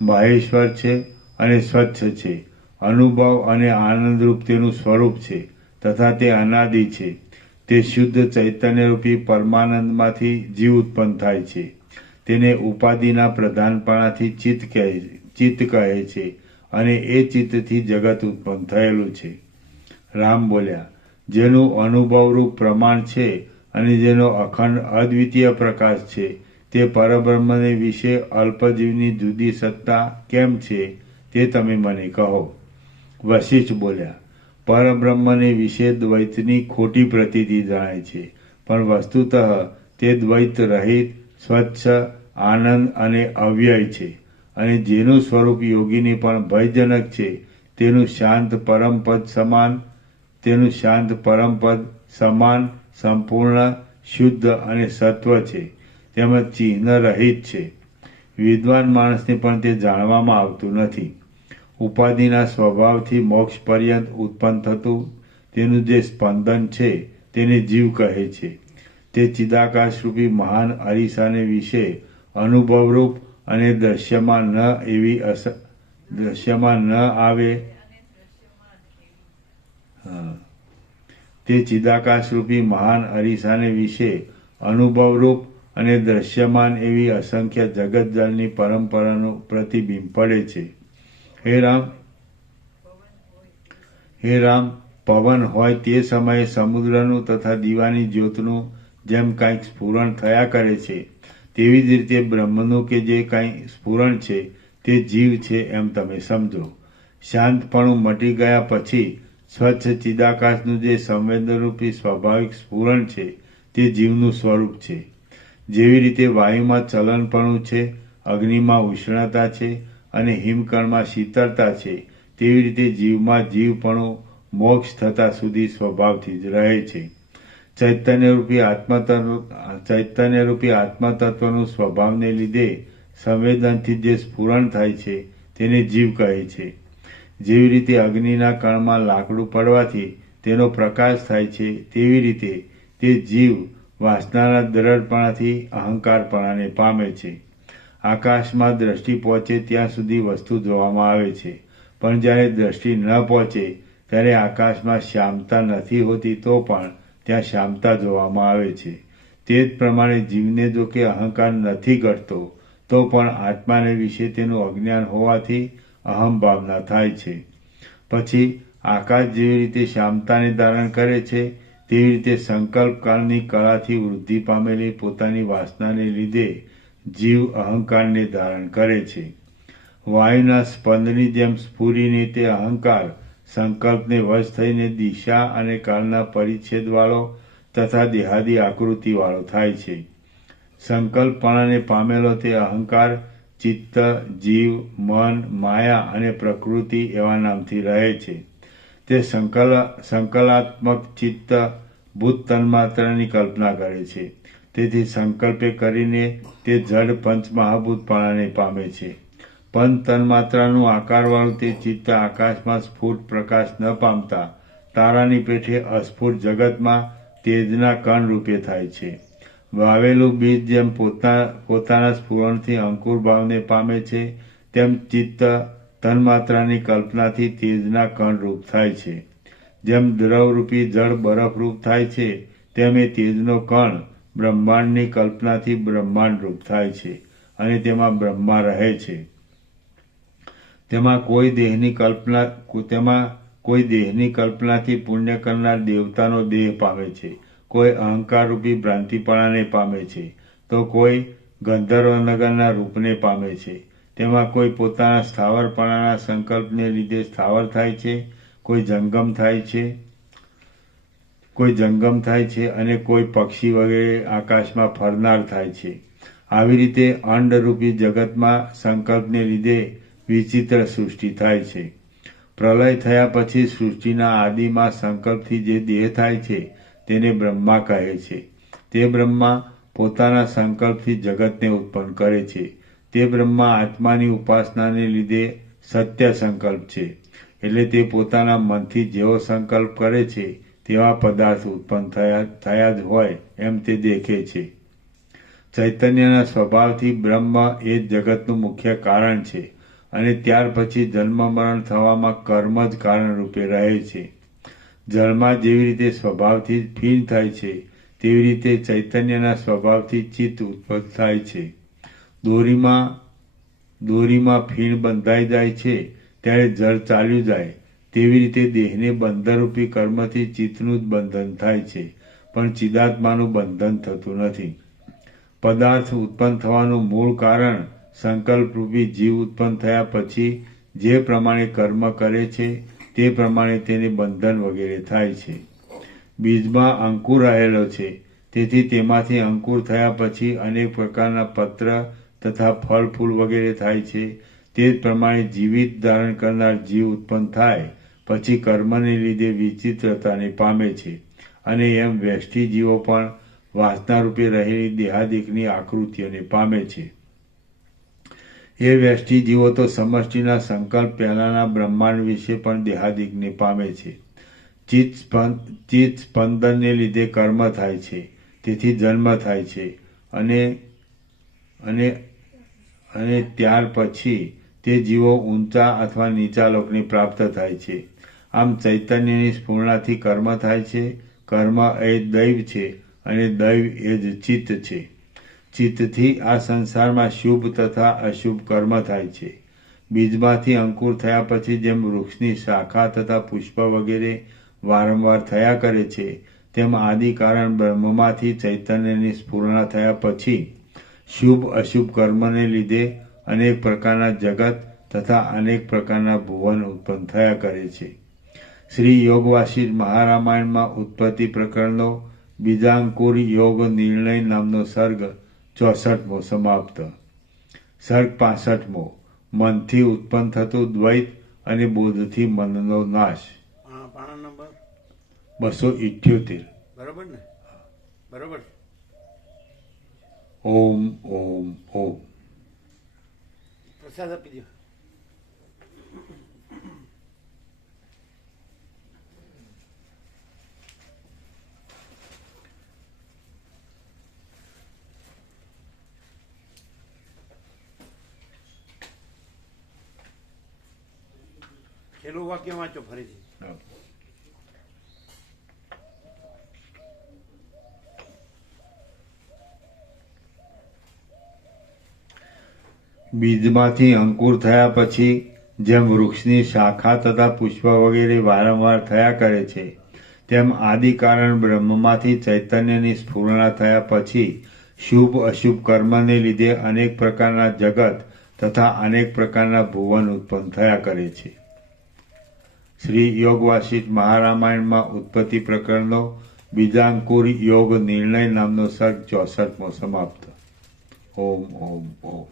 મહેશ્વર છે અને સ્વચ્છ છે. અનુભવ અને આનંદરૂપ તેનું સ્વરૂપ છે તથા તે અનાદિ છે. તે શુદ્ધ ચૈતન્યરૂપી પરમાનંદમાંથી જીવ ઉત્પન્ન થાય છે. તેને ઉપાધિના પ્રધાનપણાથી ચિત્ત કહે છે અને એ ચિત્તથી જગત ઉત્પન્ન થયેલું છે. રામ બોલ્યા, જેનું અનુભવરૂપ પ્રમાણ છે અને જેનો અખંડ અદ્વિતીય પ્રકાશ છે, તે પરબ્રહ્મને વિશે અલ્પજીવની જુદી સત્તા કેમ છે તે તમે મને કહો. વશિષ્ઠ બોલ્યા, પરબ્રહ્મને વિશે દ્વૈતની ખોટી પ્રતીતિ જણાય છે, પણ વસ્તુતઃ તે દ્વૈત રહિત, સ્વચ્છ, આનંદ અને અવ્યય છે, અને જેનું સ્વરૂપ યોગીને પણ ભયજનક છે. તેનું શાંત પરમપદ સમાન, સંપૂર્ણ, શુદ્ધ અને સત્વ છે, તેમજ ચિહ્ન રહિત છે. વિદ્વાન માણસને પણ તે જાણવામાં આવતું નથી. ઉપાધિના સ્વભાવથી મોક્ષ પર્યંત ઉત્પન્ન થતું તેનું જે સ્પંદન છે તેને જીવ કહે છે. તે ચિદાકાશરૂપી મહાન અરીસાને વિશે અનુભવરૂપ અને દ્રશ્યમાં દ્રશ્યમાં ન આવે તે ચિદાકાશરૂપી મહાન અરીસાને વિશે અનુભવરૂપ અને દ્રશ્યમાન એવી અસંખ્ય જગતજળની પરંપરાનું પ્રતિબિંબ પડે છે. હે રામ, પવન હોય તે સમયે સમુદ્રનું તથા દીવાની જ્યોતનું જેમ કાંઈક સ્ફુરણ થયા કરે છે, તેવી જ રીતે બ્રહ્મનું કે જે કાંઈ સ્ફુરણ છે તે જીવ છે એમ તમે સમજો. શાંતપણું મટી ગયા પછી સ્વચ્છ ચિદાકાશનું જે સંવેદનરૂપી સ્વાભાવિક સ્ફુરણ છે તે જીવનું સ્વરૂપ છે. જેવી રીતે વાયુમાં ચલનપણું છે, અગ્નિમાં ઉષ્ણતા છે અને હિમકણમાં શીતળતા છે, તેવી રીતે જીવમાં જીવપણું મોક્ષ થતા સુધી સ્વભાવથી જ રહે છે. ચૈતન્યરૂપી આત્મતત્વનું સ્વભાવને લીધે સંવેદનથી જે સ્ફુરણ થાય છે તેને જીવ કહે છે. જેવી રીતે અગ્નિના કણમાં લાકડું પડવાથી તેનો પ્રકાશ થાય છે, તેવી રીતે તે જીવ વાસનાના દ્રઢપણાથી અહંકારપણાને પામે છે. આકાશમાં દ્રષ્ટિ પહોંચે ત્યાં સુધી વસ્તુ જોવામાં આવે છે, પણ જ્યારે દ્રષ્ટિ ન પહોંચે ત્યારે આકાશમાં શ્યામતા નથી હોતી તો પણ ત્યાં શ્યામતા જોવામાં આવે છે. તે જ પ્રમાણે જીવને જો કે અહંકાર નથી ઘટતો તો પણ આત્માને વિશે તેનું અજ્ઞાન હોવાથી અહમ ભાવના થાય છે. પછી આકાશ જેવી રીતે શ્યામતાને ધારણ કરે છે, તેવી રીતે સંકલ્પકાળની કળાથી વૃદ્ધિ પામેલી પોતાની વાસનાને લીધે જીવ અહંકારને ધારણ કરે છે. વાયુના સ્પંદની જેમ સ્ફુરીને તે અહંકાર સંકલ્પને વશ થઈને દિશા અને કાળના પરિચ્છેદવાળો તથા દેહાદી આકૃતિવાળો થાય છે. સંકલ્પપણાને પામેલો તે અહંકાર ચિત્ત, જીવ, મન, માયા અને પ્રકૃતિ એવા નામથી રહે છે. તે સંકલાત્મક ચિત્ત ભૂત તન્માત્રાની કલ્પના કરે છે. તેથી સંકલ્પે કરીને તે જડ પંચમહાભૂતપણાને પામે છે. પંચ તન્માત્રાનું આકારવાળું તે ચિત્ત આકાશમાં સ્ફુટ પ્રકાશ ન પામતા તારાની પેઠે અસ્ફુટ જગતમાં તેજના કણ રૂપે થાય છે. વાવેલું બીજ જેમ પોતાના સ્ફુરણથી અંકુર ભાવને પામે છે, તેમ ચિત્ત તન્માત્રાની કલ્પનાથી તેજના કણ રૂપ થાય છે. જેમ દ્રવરૂપી જળ બરફરૂપ થાય છે, તેમ એ તેજનો કણ બ્રહ્માંડની કલ્પનાથી બ્રહ્માંડ રૂપ થાય છે અને તેમાં બ્રહ્મા રહે છે. તેમાં કોઈ દેહની કલ્પનાથી પુણ્ય કરનાર દેવતાનો દેહ પામે છે, કોઈ અહંકારરૂપી ભ્રાંતિપણાને પામે છે, તો કોઈ ગંધર્વનગરના રૂપને પામે છે. તેમાં કોઈ પોતાના સ્થાવરપણાના સંકલ્પને લીધે સ્થાવર થાય છે, કોઈ જંગમ થાય છે અને કોઈ પક્ષી વગેરે આકાશમાં ફરનાર થાય છે. આવી રીતે અંડરૂપી જગતમાં સંકલ્પને લીધે વિચિત્ર સૃષ્ટિ થાય છે. પ્રલય થયા પછી સૃષ્ટિના આદિમાં સંકલ્પથી જે દેહ થાય છે તેને બ્રહ્મા કહે છે. તે બ્રહ્મા પોતાના સંકલ્પથી જગતને ઉત્પન્ન કરે છે. તે બ્રહ્મા આત્માની ઉપાસનાને લીધે સત્ય સંકલ્પ છે. એટલે તે પોતાના મનથી જેવો સંકલ્પ કરે છે તેવા પદાર્થ ઉત્પન્ન થયા જ હોય એમ તે દેખે છે. ચૈતન્યના સ્વભાવથી બ્રહ્મ એ જગતનું મુખ્ય કારણ છે અને ત્યાર પછી જન્મ મરણ થવામાં કર્મ જ કારણ રૂપે રહે છે. જળમાં જેવી રીતે સ્વભાવથી ફીણ થાય છે, તેવી રીતે ચૈતન્યના સ્વભાવથી ચિત્ત ઉત્પન્ન થાય છે. દોરીમાં ફીણ બંધાઈ જાય છે ત્યારે જળ ચાલ્યું જાય, તેવી રીતે દેહને બંધનરૂપી કર્મથી ચિત્તનું જ બંધન થાય છે, પણ ચિદાત્માનું બંધન થતું નથી. પદાર્થ ઉત્પન્ન થવાનું મૂળ કારણ સંકલ્પરૂપી જીવ ઉત્પન્ન થયા પછી જે પ્રમાણે કર્મ કરે છે તે પ્રમાણે તેને બંધન વગેરે થાય છે. બીજમાં અંકુર રહેલો છે, તેથી તેમાંથી અંકુર થયા પછી અનેક પ્રકારના પત્ર તથા ફળ ફૂલ વગેરે થાય છે. તે જ પ્રમાણે જીવિત ધારણ કરનાર જીવ ઉત્પન્ન થાય પછી કર્મને લીધે વિચિત્રતાને પામે છે અને એમ વ્યષ્ટિ જીવો પણ વાસનારૂપે રહેલી દેહાદિકની આકૃતિઓને પામે છે. એ વ્યષ્ટિ જીવો તો સમષ્ટિના સંકલ્પ પહેલાના બ્રહ્માંડ વિશે પણ દેહાદિકને પામે છે. ચિત્ત સ્પંદનને લીધે કર્મ થાય છે, તેથી જન્મ થાય છે અને ત્યાર પછી તે જીવો ઊંચા અથવા નીચા લોકને પ્રાપ્ત થાય છે. આમ ચૈતન્યની સ્ફૂર્ણાથી કર્મ થાય છે. કર્મ એ દૈવ છે અને દૈવ એ જ ચિત્ત છે. ચિત્તથી આ સંસારમાં શુભ તથા અશુભ કર્મ થાય છે. બીજમાંથી અંકુર થયા પછી જેમ વૃક્ષની શાખા તથા પુષ્પ વગેરે વારંવાર થયા કરે છે, તેમ આદિ કારણ બ્રહ્મમાંથી ચૈતન્યની સ્ફુરણા થયા પછી શુભ અશુભ કર્મને લીધે અનેક પ્રકારના જગત તથા અનેક પ્રકારના ભુવન ઉત્પન્ન થયા કરે છે. શ્રી યોગ વાસિષ્ઠ મહારામાયણમાં ઉત્પત્તિ પ્રકરણનો બીજાંકુર યોગ નિર્ણય નામનો સર્ગ 64મો સમાપ્ત. સર્ગ 65મો. મનથી ઉત્પન્ન થતું દ્વૈત અને બોધથી મનનો નાશ. પાના નંબર 278. બરોબર ને? બરોબર. ઓમ ઓમ ઓમ. પ્રસાદ આપી દો. છેલ્લું વાક્ય વાંચો ફરીથી. બીજમાંથી અંકુર થયા પછી જેમ વૃક્ષની શાખા તથા પુષ્પ વગેરે વારંવાર થયા કરે છે, તેમ આદિ કારણ બ્રહ્મમાંથી ચૈતન્યની સ્ફુરણા થયા પછી શુભ અશુભ કર્મને લીધે અનેક પ્રકારના જગત તથા અનેક પ્રકારના ભુવન ઉત્પન્ન થયા કરે છે. શ્રી યોગ વાસિષ્ઠ મહારામાયણમાં ઉત્પત્તિ પ્રકરણનો બીજાંકુર યોગ નિર્ણય નામનો સર્ગ 64મો સમાપ્ત. ઓમ ઓમ ઓમ.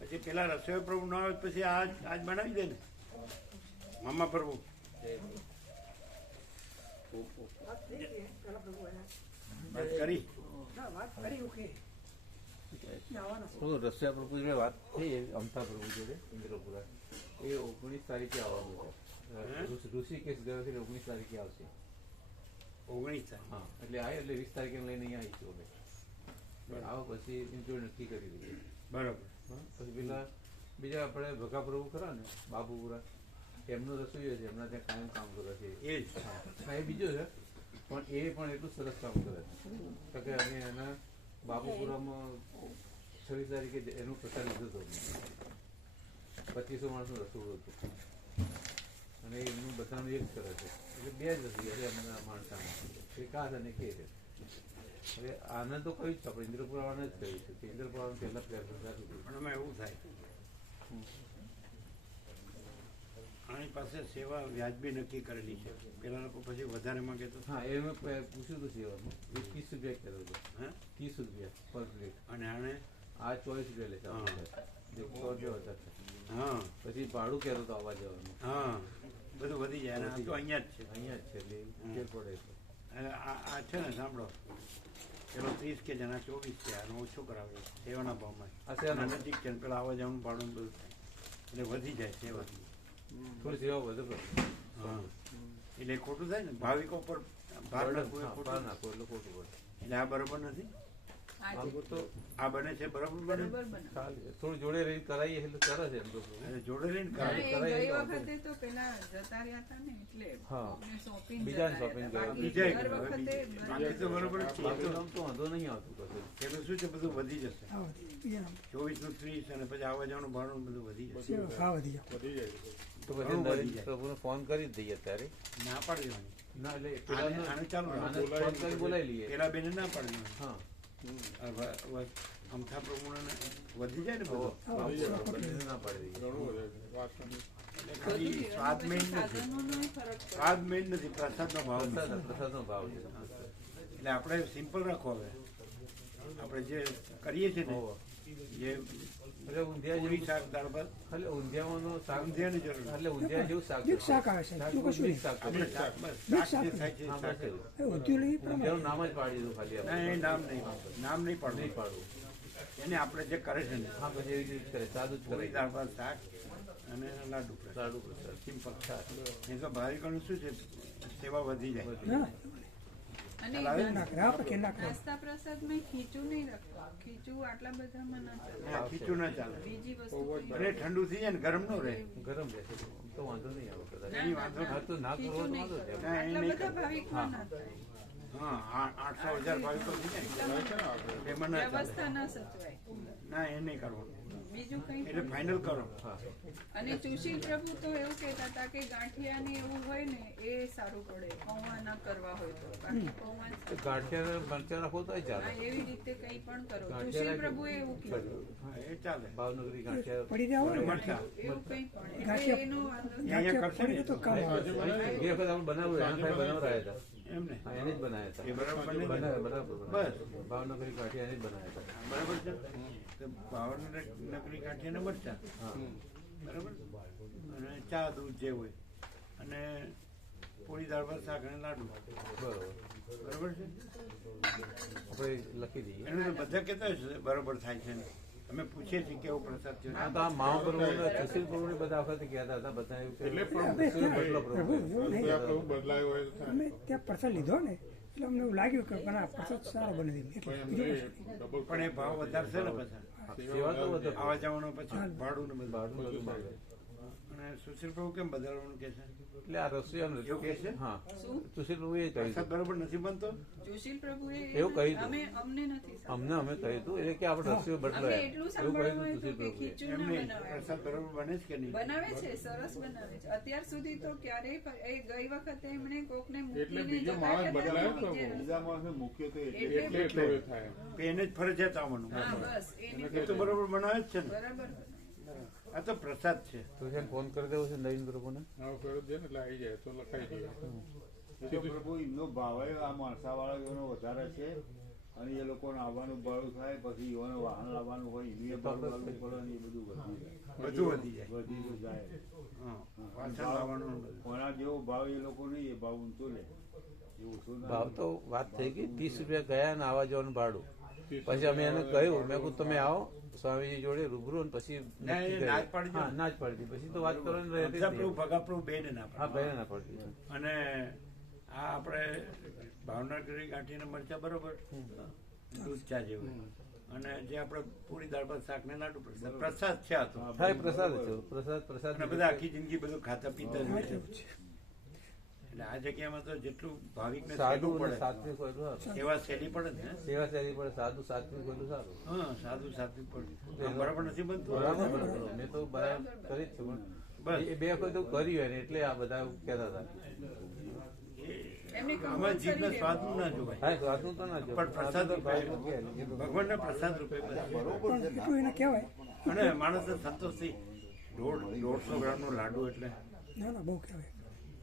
પછી પેલા રસોઈ પ્રભુ ના આવે પછી આજ બનાવી દે ને મામા પ્રભુ. વાત કરી રશિયા પ્રભુ જોડે વાત થઈ અમતા પ્રભુ જોડે ઇન્દ્રપુરા. એ 19 તારીખે આવવાનું છે. ઋષિકેશ ગયો છે 19 તારીખે આવશે. 19 તારીખ? હા, એટલે આવે એટલે 20 તારીખે લઈને અહીંયા આવીશું અમે. આવો પછી જોડે નક્કી કરી દઈએ. બરાબર. પછી પેલા બીજા આપણે ભગા પ્રભુ ખરા ને બાબુપુરા, એમનો રસોઈ છે, એમના ત્યાં કાયમ કામ કરે છે. એ જ એ બીજો છે પણ એ પણ એટલું સરસ કામ કરે છે કે અમે એના બાબુપુરામાં 26 તારીખે એનું પ્રસાદ લીધો હતો. 2500 માણસનું રસોડું હતું અને એમનું બધાનું એક કરે છે. એટલે બે જ રસોઈ એટલે એમના માણસામાં એક આ અને કે છે. હવે આનંદ તો કયું જ છે, આપણે ઇન્દ્રપુરાવાને જ કહ્યું છે કે ઇન્દ્રપુરાવાનું પહેલા પ્રેફરન્સ આપી દીધું. પણ એમાં એવું થાય આની પાસે સેવા વ્યાજબી નક્કી કરેલી છે. પેલા લોકો પછી વધારે માંગે તો હા, એ મેં પૂછ્યું હતું સેવાનું 30 રૂપિયા કહેતો હતો. હે 30 રૂપિયા પર પ્લેટ. અને આને આ 24 રૂપિયા લેતા હતા. હા પછી ભાડું કહેતો હતો આવવા જવાનું. હા બધું વધી જાય. અને આ તો અહીંયા જ છે. અહીંયા જ છે એટલે ફેર પડે એટલે. અને આ છે ને સાંભળો, પેલો 30 કે જેના 24 છે, આનો ઓછો કરાવે સેવાના ભાવમાં. આ સેવાના નજીક છે ને પેલા આવવા જવાનું ભાડું બધું થાય એટલે વધી જાય સેવા. થોડી સેવા વધુ કરે. હા એટલે ખોટું થાય ને, ભાવિકો પર ભાર નાખવું એ ખોટું. નાખો એટલે ખોટું પડે. એટલે આ બરોબર નથી. તો આ બને છે બરાબર બને. ચાલે થોડું જોડે રહી કરાવીએ એટલે સરસ એમ તો. એટલે જોડે રહીને હા, કરાવે. કરાવી ગઈ દો. વખતે તો પેલા જતા રહ્યા હતા ને એટલે હા. અમને shopping બીજાને જતા shopping રહ્યા હતા. ગયા. બાકી બીજા દર વખતે બાકી તો બરોબર જ છે. બાકી આમ તો વાંધો નહીં આવતું કશું. એટલે શું છે બધું વધી જશે. 24 નું 30 અને પછી આવવા જવાનું ભાડું બધું વધી જશે. તો પછી ઘણું વધી નરેન્દ્ર જાય. પ્રભુને ફોન કરી જ દઈએ અત્યારે. ના પાડી દેવાની. ના એટલે આને પેલાને આને ચાલુ આને રાખો. ફોન કરી બોલાવી લઈએ. પેલા બેને ના પાડી દેવાની. હા આ અમથા પ્રમાણે વધી જાય ને બધો બંને ના પાડી દઈએ. એટલે ખાલી સ્વાદ મેઇન નથી, સાધનોનો ફરક પડે. સ્વાદ મેઇન નથી, પ્રસાદનો ભાવ નથી. પ્રસાદનો ભાવ છે. એટલે આપણે સિમ્પલ રાખો. હવે આપણે જે કરીએ છીએ ને જે એટલે ઊંધિયા પૂરી જેવું શાક દાળ ભાત ખાલી ઊંધિયાનું શાક ઊંધિયાની જરૂર નથી. એટલે ઊંધિયા જેવું શાક મિક્સ શાક આવે છે, બીજું કશું નહીં. શાક આપણે શાક બસ શાક જે થાય છે એ હા, શાક બસ જ. એ ઊંધિયું લઈ પ્રમાણે ઊંધિયાનું નામ જ પાડી દીધું ખાલી ના આપણે. એ નામ નહીં પાડવું. નહીં પાડવું. એને આપણે જે કરે છે ને હા, પછી એવી રીતે કરે, સાદું જ પૂરી કરે. દાળ ભાત શાક અને લાડુ પ્રસાદ. લાડુ પ્રસાદ. સિમ્પલ એ તો ભાવિકોનું શું છે, સેવા વધી જાય. ના અને ચાલે ને? ના કરે આપણે કે ના કરે. નાસ્તા પ્રસાદમાં ખીચું નહીં રાખવું. ખીચું આટલા બધામાં ના ચાલે. હા, ખીચું ના ચાલે. બીજી વસ્તુ અને ઠંડુ થઈ જાય ને ગરમ ન રહે. ગરમ રહેશે તો વાંધો નહીં આવે કદાચ. એની વાંધો હા, તો ના કરવો તો ખીચું વાંધો નહીં નહીં આવે. ના, એ આટલા નહીં બધા કરવું. ભાવિકમાં ના થાય. હા 800,000 ભાવિકો થઈ જાય એમાં ના ચાલે. વ્યવસ્થા ના સચવાય. ના એ નહીં કરવાનું. બીજું કઈ એટલે ફાઇનલ કરો. અને સુશીલ પ્રભુ તો એવું કહેતા હતા કે ગાંઠિયા ને એવું હોય ને એ સારું પડે, પૌવા ના કરવા હોય તો. બાકી પૌવા જ સારું. ગાંઠિયા મરચાં રાખો તો ચાલે. હા, એવી રીતે કઈ પણ કરો. ગાંઠિયા સુશીલ પ્રભુએ એવું કીધું. હા, એ ચાલે. ભાવનગરી ગાંઠિયા પડી રહ્યા હોય ને મરચાં. એવું કઈ પણ એટલે ગાંઠિયા- એનો વાંધો નહીં. અહીંયા કરશે ને તો કામ આવે. એ વખત આપણે બનાવ્યું એના ભાઈ બનાવરાયા હતા. એમ ને હા, એને જ બનાવ્યા એ હતા. બરાબર બને ને? બનાવ્યા, બરાબર બનાવ્યા. બસ. ભાવનગરી ગાંઠિયા એને જ બનાવ્યા હતા. બરાબર છે. તો ભાવનગર નકરી કાઠીને મરચા હા. બરાબર, અને ચા દૂધ જે હોય, અને પૂરી દાળ ભાત શાક અને લાડુ. બરોબર. બરાબર છે. આપણે લખી દઈએ. એને તો બધા કહેતા હશે બરાબર થાય છે ને. અમે પૂછીએ છીએ કેવો પ્રસાદ છે. હા, તો આ મહાપ્રભુ સુશીલ પ્રભુને બધા વખતે કહેતા હતા, બધા એવું કે હવે સુશીલ બદલો પ્રભુ પ્રભુ. એવું નહીં. અમે ત્યાં પ્રસાદ લીધો ને એટલે અમને એવું લાગ્યું કે પણ આ પ્રસાદ સારો બની દીધો એટલે બીજું કશું નહીં. પણ એ ભાવ વધારશે ને પાછા. સેવા તો વધે. આવવા જવાનું પછી ભાડું ને બધું. ભાડું બધું માંગે. અને સુશીલ પ્રભુ કેમ બદલવાનું કે છે? એટલે આ રસોઈ એવું કહે છે? હા, શું? સુશીલ પ્રભુએ કહ્યું પ્રસાદ હતું. બરાબર નથી બનતો. સુશીલ પ્રભુએ એવું કહ્યું હતું. અમને નથી સાંભળ્યું. અમે કહ્યું હતું એટલે કે આપણે રસોઈ અમે બદલાય એટલું એવું કહ્યું સાંભળવામાં હતું આવ્યું સુશીલ કે પ્રભુએ. ખીચું એમ ના નહીં, બનાવાય. પ્રસાદ બરાબર બને છે કે નહીં? બનાવે છે, સરસ બનાવે છે. અત્યાર સુધી તો ક્યારેય એ ગઈ વખતે એમણે કોકને મૂકીને જતા રહ્યા હતા ને બીજે રસ્તે. એટલે એને જ ફરજિયાત આવવાનું. હા, બસ એને એ તો બરાબર બનાવે જ છે ને. બરાબર. આ તો પ્રસાદ છે. તો છે ને ફોન કરી દેવો છે નવીન પ્રભુને. તો પ્રભુ એમનો ભાવ આ માણસાવાળા એનો વધારે છે, અને એ લોકોને આવવાનું ભાડું થાય, પછી એઓને વાહન લાવવાનું હોય એની ભાડું લાવવું પડે ને એ બધું વધી જાય. બધું વધી જાય. વધી તો જાય. હા, વાસણ લાવવાનું. કોના જેવો ભાવ એ લોકો નહીં, એ ભાવ ઊંચો લે. એ ઓછો ના ભાવ તો વાત થઈ ગઈ 30 રૂપિયા ગયા ને આવવા જવાનું ભાડું. પછી અમે એને કહ્યું, મેં કહ્યું તમે આવો સ્વામીજી જોડે રૂબરૂ, અને પછી ના, એ નક્કી ના જ કર્યું. પાડી દો. હા, ના જ પાડી દીધી. પછી તો વાત કરવાની રહેતી જ ભગાપ્રભુ નહીં. ભગાપ્રભુ બેને ના હા, પાડે. ભાઈ ના પાડી દીધી. અને આ આપણે ભાવનગરી ગાંઠીના મરચા બરોબર દૂધ ચા જેવું, અને જે આપણે પૂરી દાળ ભાત શાક ને લાડુ પ્રસાદ છે. આ તો હા, એ પ્રસાદ છે. પ્રસાદ અને બધા આખી જિંદગી બધું ખાતા પીતા જ હોય છે. એટલે આ જગ્યામાં તો જેટલું ભાવિકને સાદું સહેલું અને પડે, સાત્વિક હોય સારું. સેવા સહેલી પડે ને. સેવા સારી પડે, સાદું સાત્વિક હોય સારું. હા, સાદું સાત્વિક પડે. આમ બરાબર નથી બનતું. બરાબર બરાબર. મેં તો બરાબર કરી જ છે, બસ. પણ એ બે વખત તો કર્યું એને એટલે આ બધા કહેતા હતા. એમને આમાં જીભને સ્વાદનું ના જોવાય, હા, સ્વાદનું તો ના જો. પણ પ્રસાદ રૂપે ભગવાનના પ્રસાદ રૂપે બધા. પણ એટલું એને કહેવાય. અને માણસને સંતોષથી 150 ગ્રામનો લાડુ એટલે ના ના બહુ કહેવાય.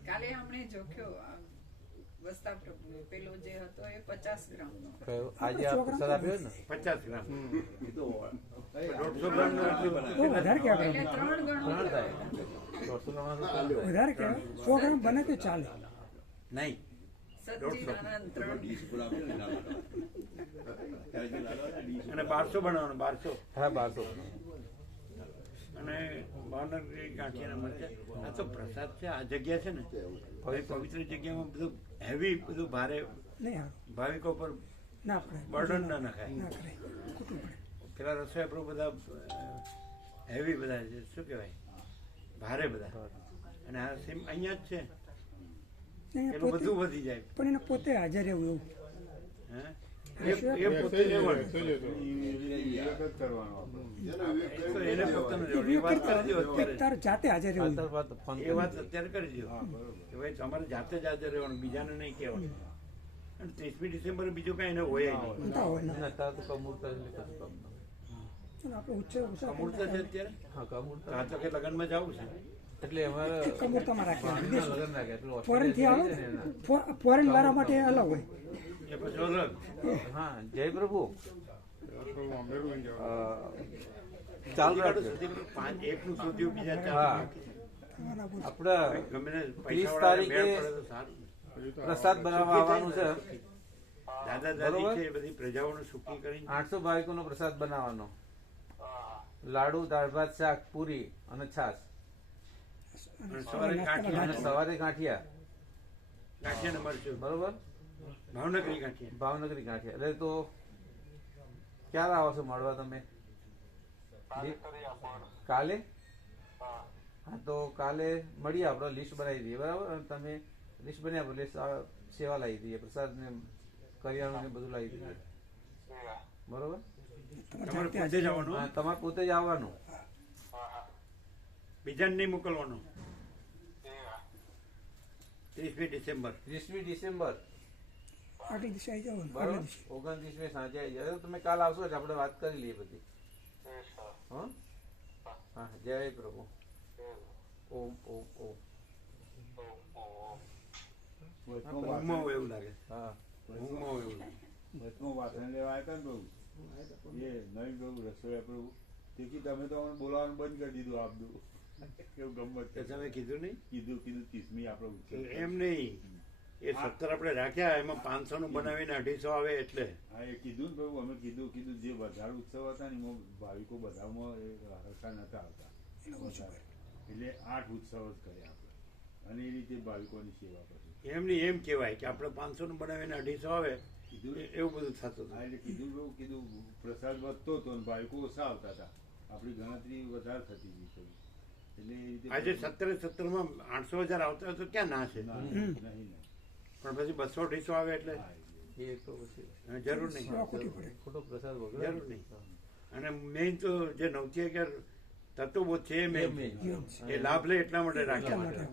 કાલે અમને જોખ્યો આ વસ્તા પ્રભુએ પેલો જે હતો એ 50 ગ્રામનો. કયો? આજે આ પ્રસાદ આપ્યો ને 50 ગ્રામ. 150 ગ્રામનો એટલું બહુ વધારે કહેવાય. એટલે 3 ગણો ત્રણ થાય. 150 ગ્રામ તો ચાલે. વધારે કહેવાય. 100 ગ્રામ બને તો ચાલે. નહીં. સચ્ચિદાનંદ 3. અને 1200 બનાવવાનું, 1200. હા, 1200. અને ભાવનગરી ગાંઠિયાના મરચાં. આ તો પ્રસાદ છે. આ જગ્યા છે ને, પવિત્ર જગ્યામાં બધું હેવી, બધું ભારે નહીં હારું. ભાવિકો પર ના પડે. બર્ડન ના નખાય. ના કરે. ખોટું પડે. પેલા રસોઈ આપણું બધા હેવી બધા છે, શું કહેવાય, ભારે બધા. અને આ સેમ અહીંયા જ છે, એને પેલું પોતે બધું વધી જાય. પણ એને પોતે હાજર રહેવું એવું. હે? એ પોતે લેવાનું. વિવેક જ કરવાનો આપણે. એ તો એને પોતાનું લેવાનું. એ વાત કરી દો અત્યારે. તાર જાતે હાજર રહેવું. આ વાત ફોન એ વાત અત્યારે કરી દો કે ભાઈ તમારે જાતે જ હાજર રહેવાનું, બીજાને નહીં કહેવાનું. અને 30મી ડિસેમ્બરે બીજું કાંઈ એને હોય નહીં. ના હોય ના. ના, તાર તો કમૂરતા એટલે કશું કામ ના. આપણે ઉત્સવ અમૂર્ત છે અત્યારે હા કમૂર્ત તો આ તો કે લગ્નમાં જવું છે એટલે અમારે કમૂર્તમાં રાખે ભાણુંના લગ્ન રાખ્યા પેલું ફોરેનથી આવે ઓસ્ટ્રેલિયા છે ને એના. ફોરેન વાળા માટે અલગ હોય એ પછી અલગ હા જય પ્રભુ ચાલુ રાખજો. એકનું શોધ્યું બીજા હા. ચાર આપણે ગમે ને 30 પૈસાવાળાને તારીખે મેળ પડે તો સારું. પ્રસાદ બનાવવા આવવાનું છે. દાદા દાદી બરોબર. છે એ બધી પ્રજાઓને સુખી કરીને 800 ભાવિકોનો પ્રસાદ બનાવવાનો. લાડુ, દાળ ભાત, શાક, પૂરી અને છાશ અને સવારે અને ગાંઠિયા સવારે ગાંઠિયા. ગાંઠિયા ને મરચું બરોબર. ભાવનગરી ગાંઠિયા ભાવનગરી ગાંઠિયા. એટલે તો ક્યારે આવો છો મળવા તમે? કાલે? હા તો કાલે મળીએ, આપણે લિસ્ટ બનાવી દઈએ બરાબર. અને તમે લિસ્ટ બની આપો એટલે સેવા લાવી દઈએ, પ્રસાદ ને કરિયાણું ને બધું લાવી દઈએ બરોબર. તમારે પોતે જવાનું હા તમારે પોતે જ આવવાનું. બીજાને નહીં મોકલવાનું 30મી ડિસેમ્બર 30મી ડિસેમ્બર આગળ દિવસે આવી જવાનું બરોબર. આગલા દિવસે 29મી સાંજે આવી જાય. તમે કાલ આવશો એટલે આપણે વાત કરી લઈએ બધી. હા હા જય પ્રભુ. ઓમ ઓમ ઓમ. ઊંઘમાં હોય એવું લાગે હા ઊંઘમાં હોય એવું લાગે વચમાં વાસણ લેવા આવ્યા હતા ને પ્રભુ એ નહીં પ્રભુ રસોઈ પ્રભુ તેથી તમે તો અમને બોલાવવાનું બંધ કરી દીધું આપદું કેવું ગમત તો તમે કીધું નહીં કીધું 30મી આપણો ઉત્સવ એમ નહીં એ 17 આપણે રાખ્યા એમાં 500 નું બનાવીને 250 આવે એટલે હા એ કીધું ને પ્રભુ અમે કીધું જે વધારે ઉત્સવ હતા ને એમાં ભાવિકો બધામાં એ હરખા નતા આવતા એટલે 8 ઉત્સવ જ કર્યા આપણે અને એ રીતે ભાવિકોની સેવા પછી એમ નહીં એમ કહેવાય કે આપણે 500 નું બનાવીને 250 આવે કીધું એવું બધું થતું હા હતું એટલે કીધું પ્રભુ કીધું પ્રસાદ વધતો હતો ને ભાવિકો ઓછા આવતા હતા આપણી ગણતરી વધારે થતી હતી પ્રભુ. એટલે એ રીતે આજે 17 માં 800,000 આવતા હોય તો ક્યાં ના છે ના, નહીં નહીં. પણ પછી 200-250 આવે એટલે હા, એ એ તો પછી જરૂર નહીં ખોટો પ્રસાદ જરૂર વગર નહીં. અને મેઇન તો જે 9-11 તત્વો છે એ મેઇન એ લાભ લે એટલા માટે રાખ્યા માટે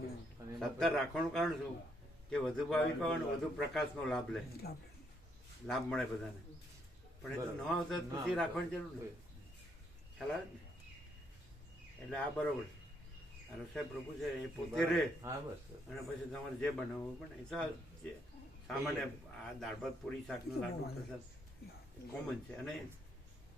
17 રાખવાનું કારણ શું કે વધુ ભાવિકો આવે ને વધુ પ્રકાશનો લાભ લે લાભ મળે બધાને. પણ એ તો ન આવતા પછી રાખવાની જરૂર નથી. ખ્યાલ આવે ને? એટલે આ બરોબર છે. આ રસાઈ પ્રભુ છે એ પોતે રહે હા બસ અને પછી તમારે જે બનાવવું પણ એ તો સામાન્ય આ દાળ ભાત પૂરી શાકનું લાડુ પ્રસાદ કોમન છે. અને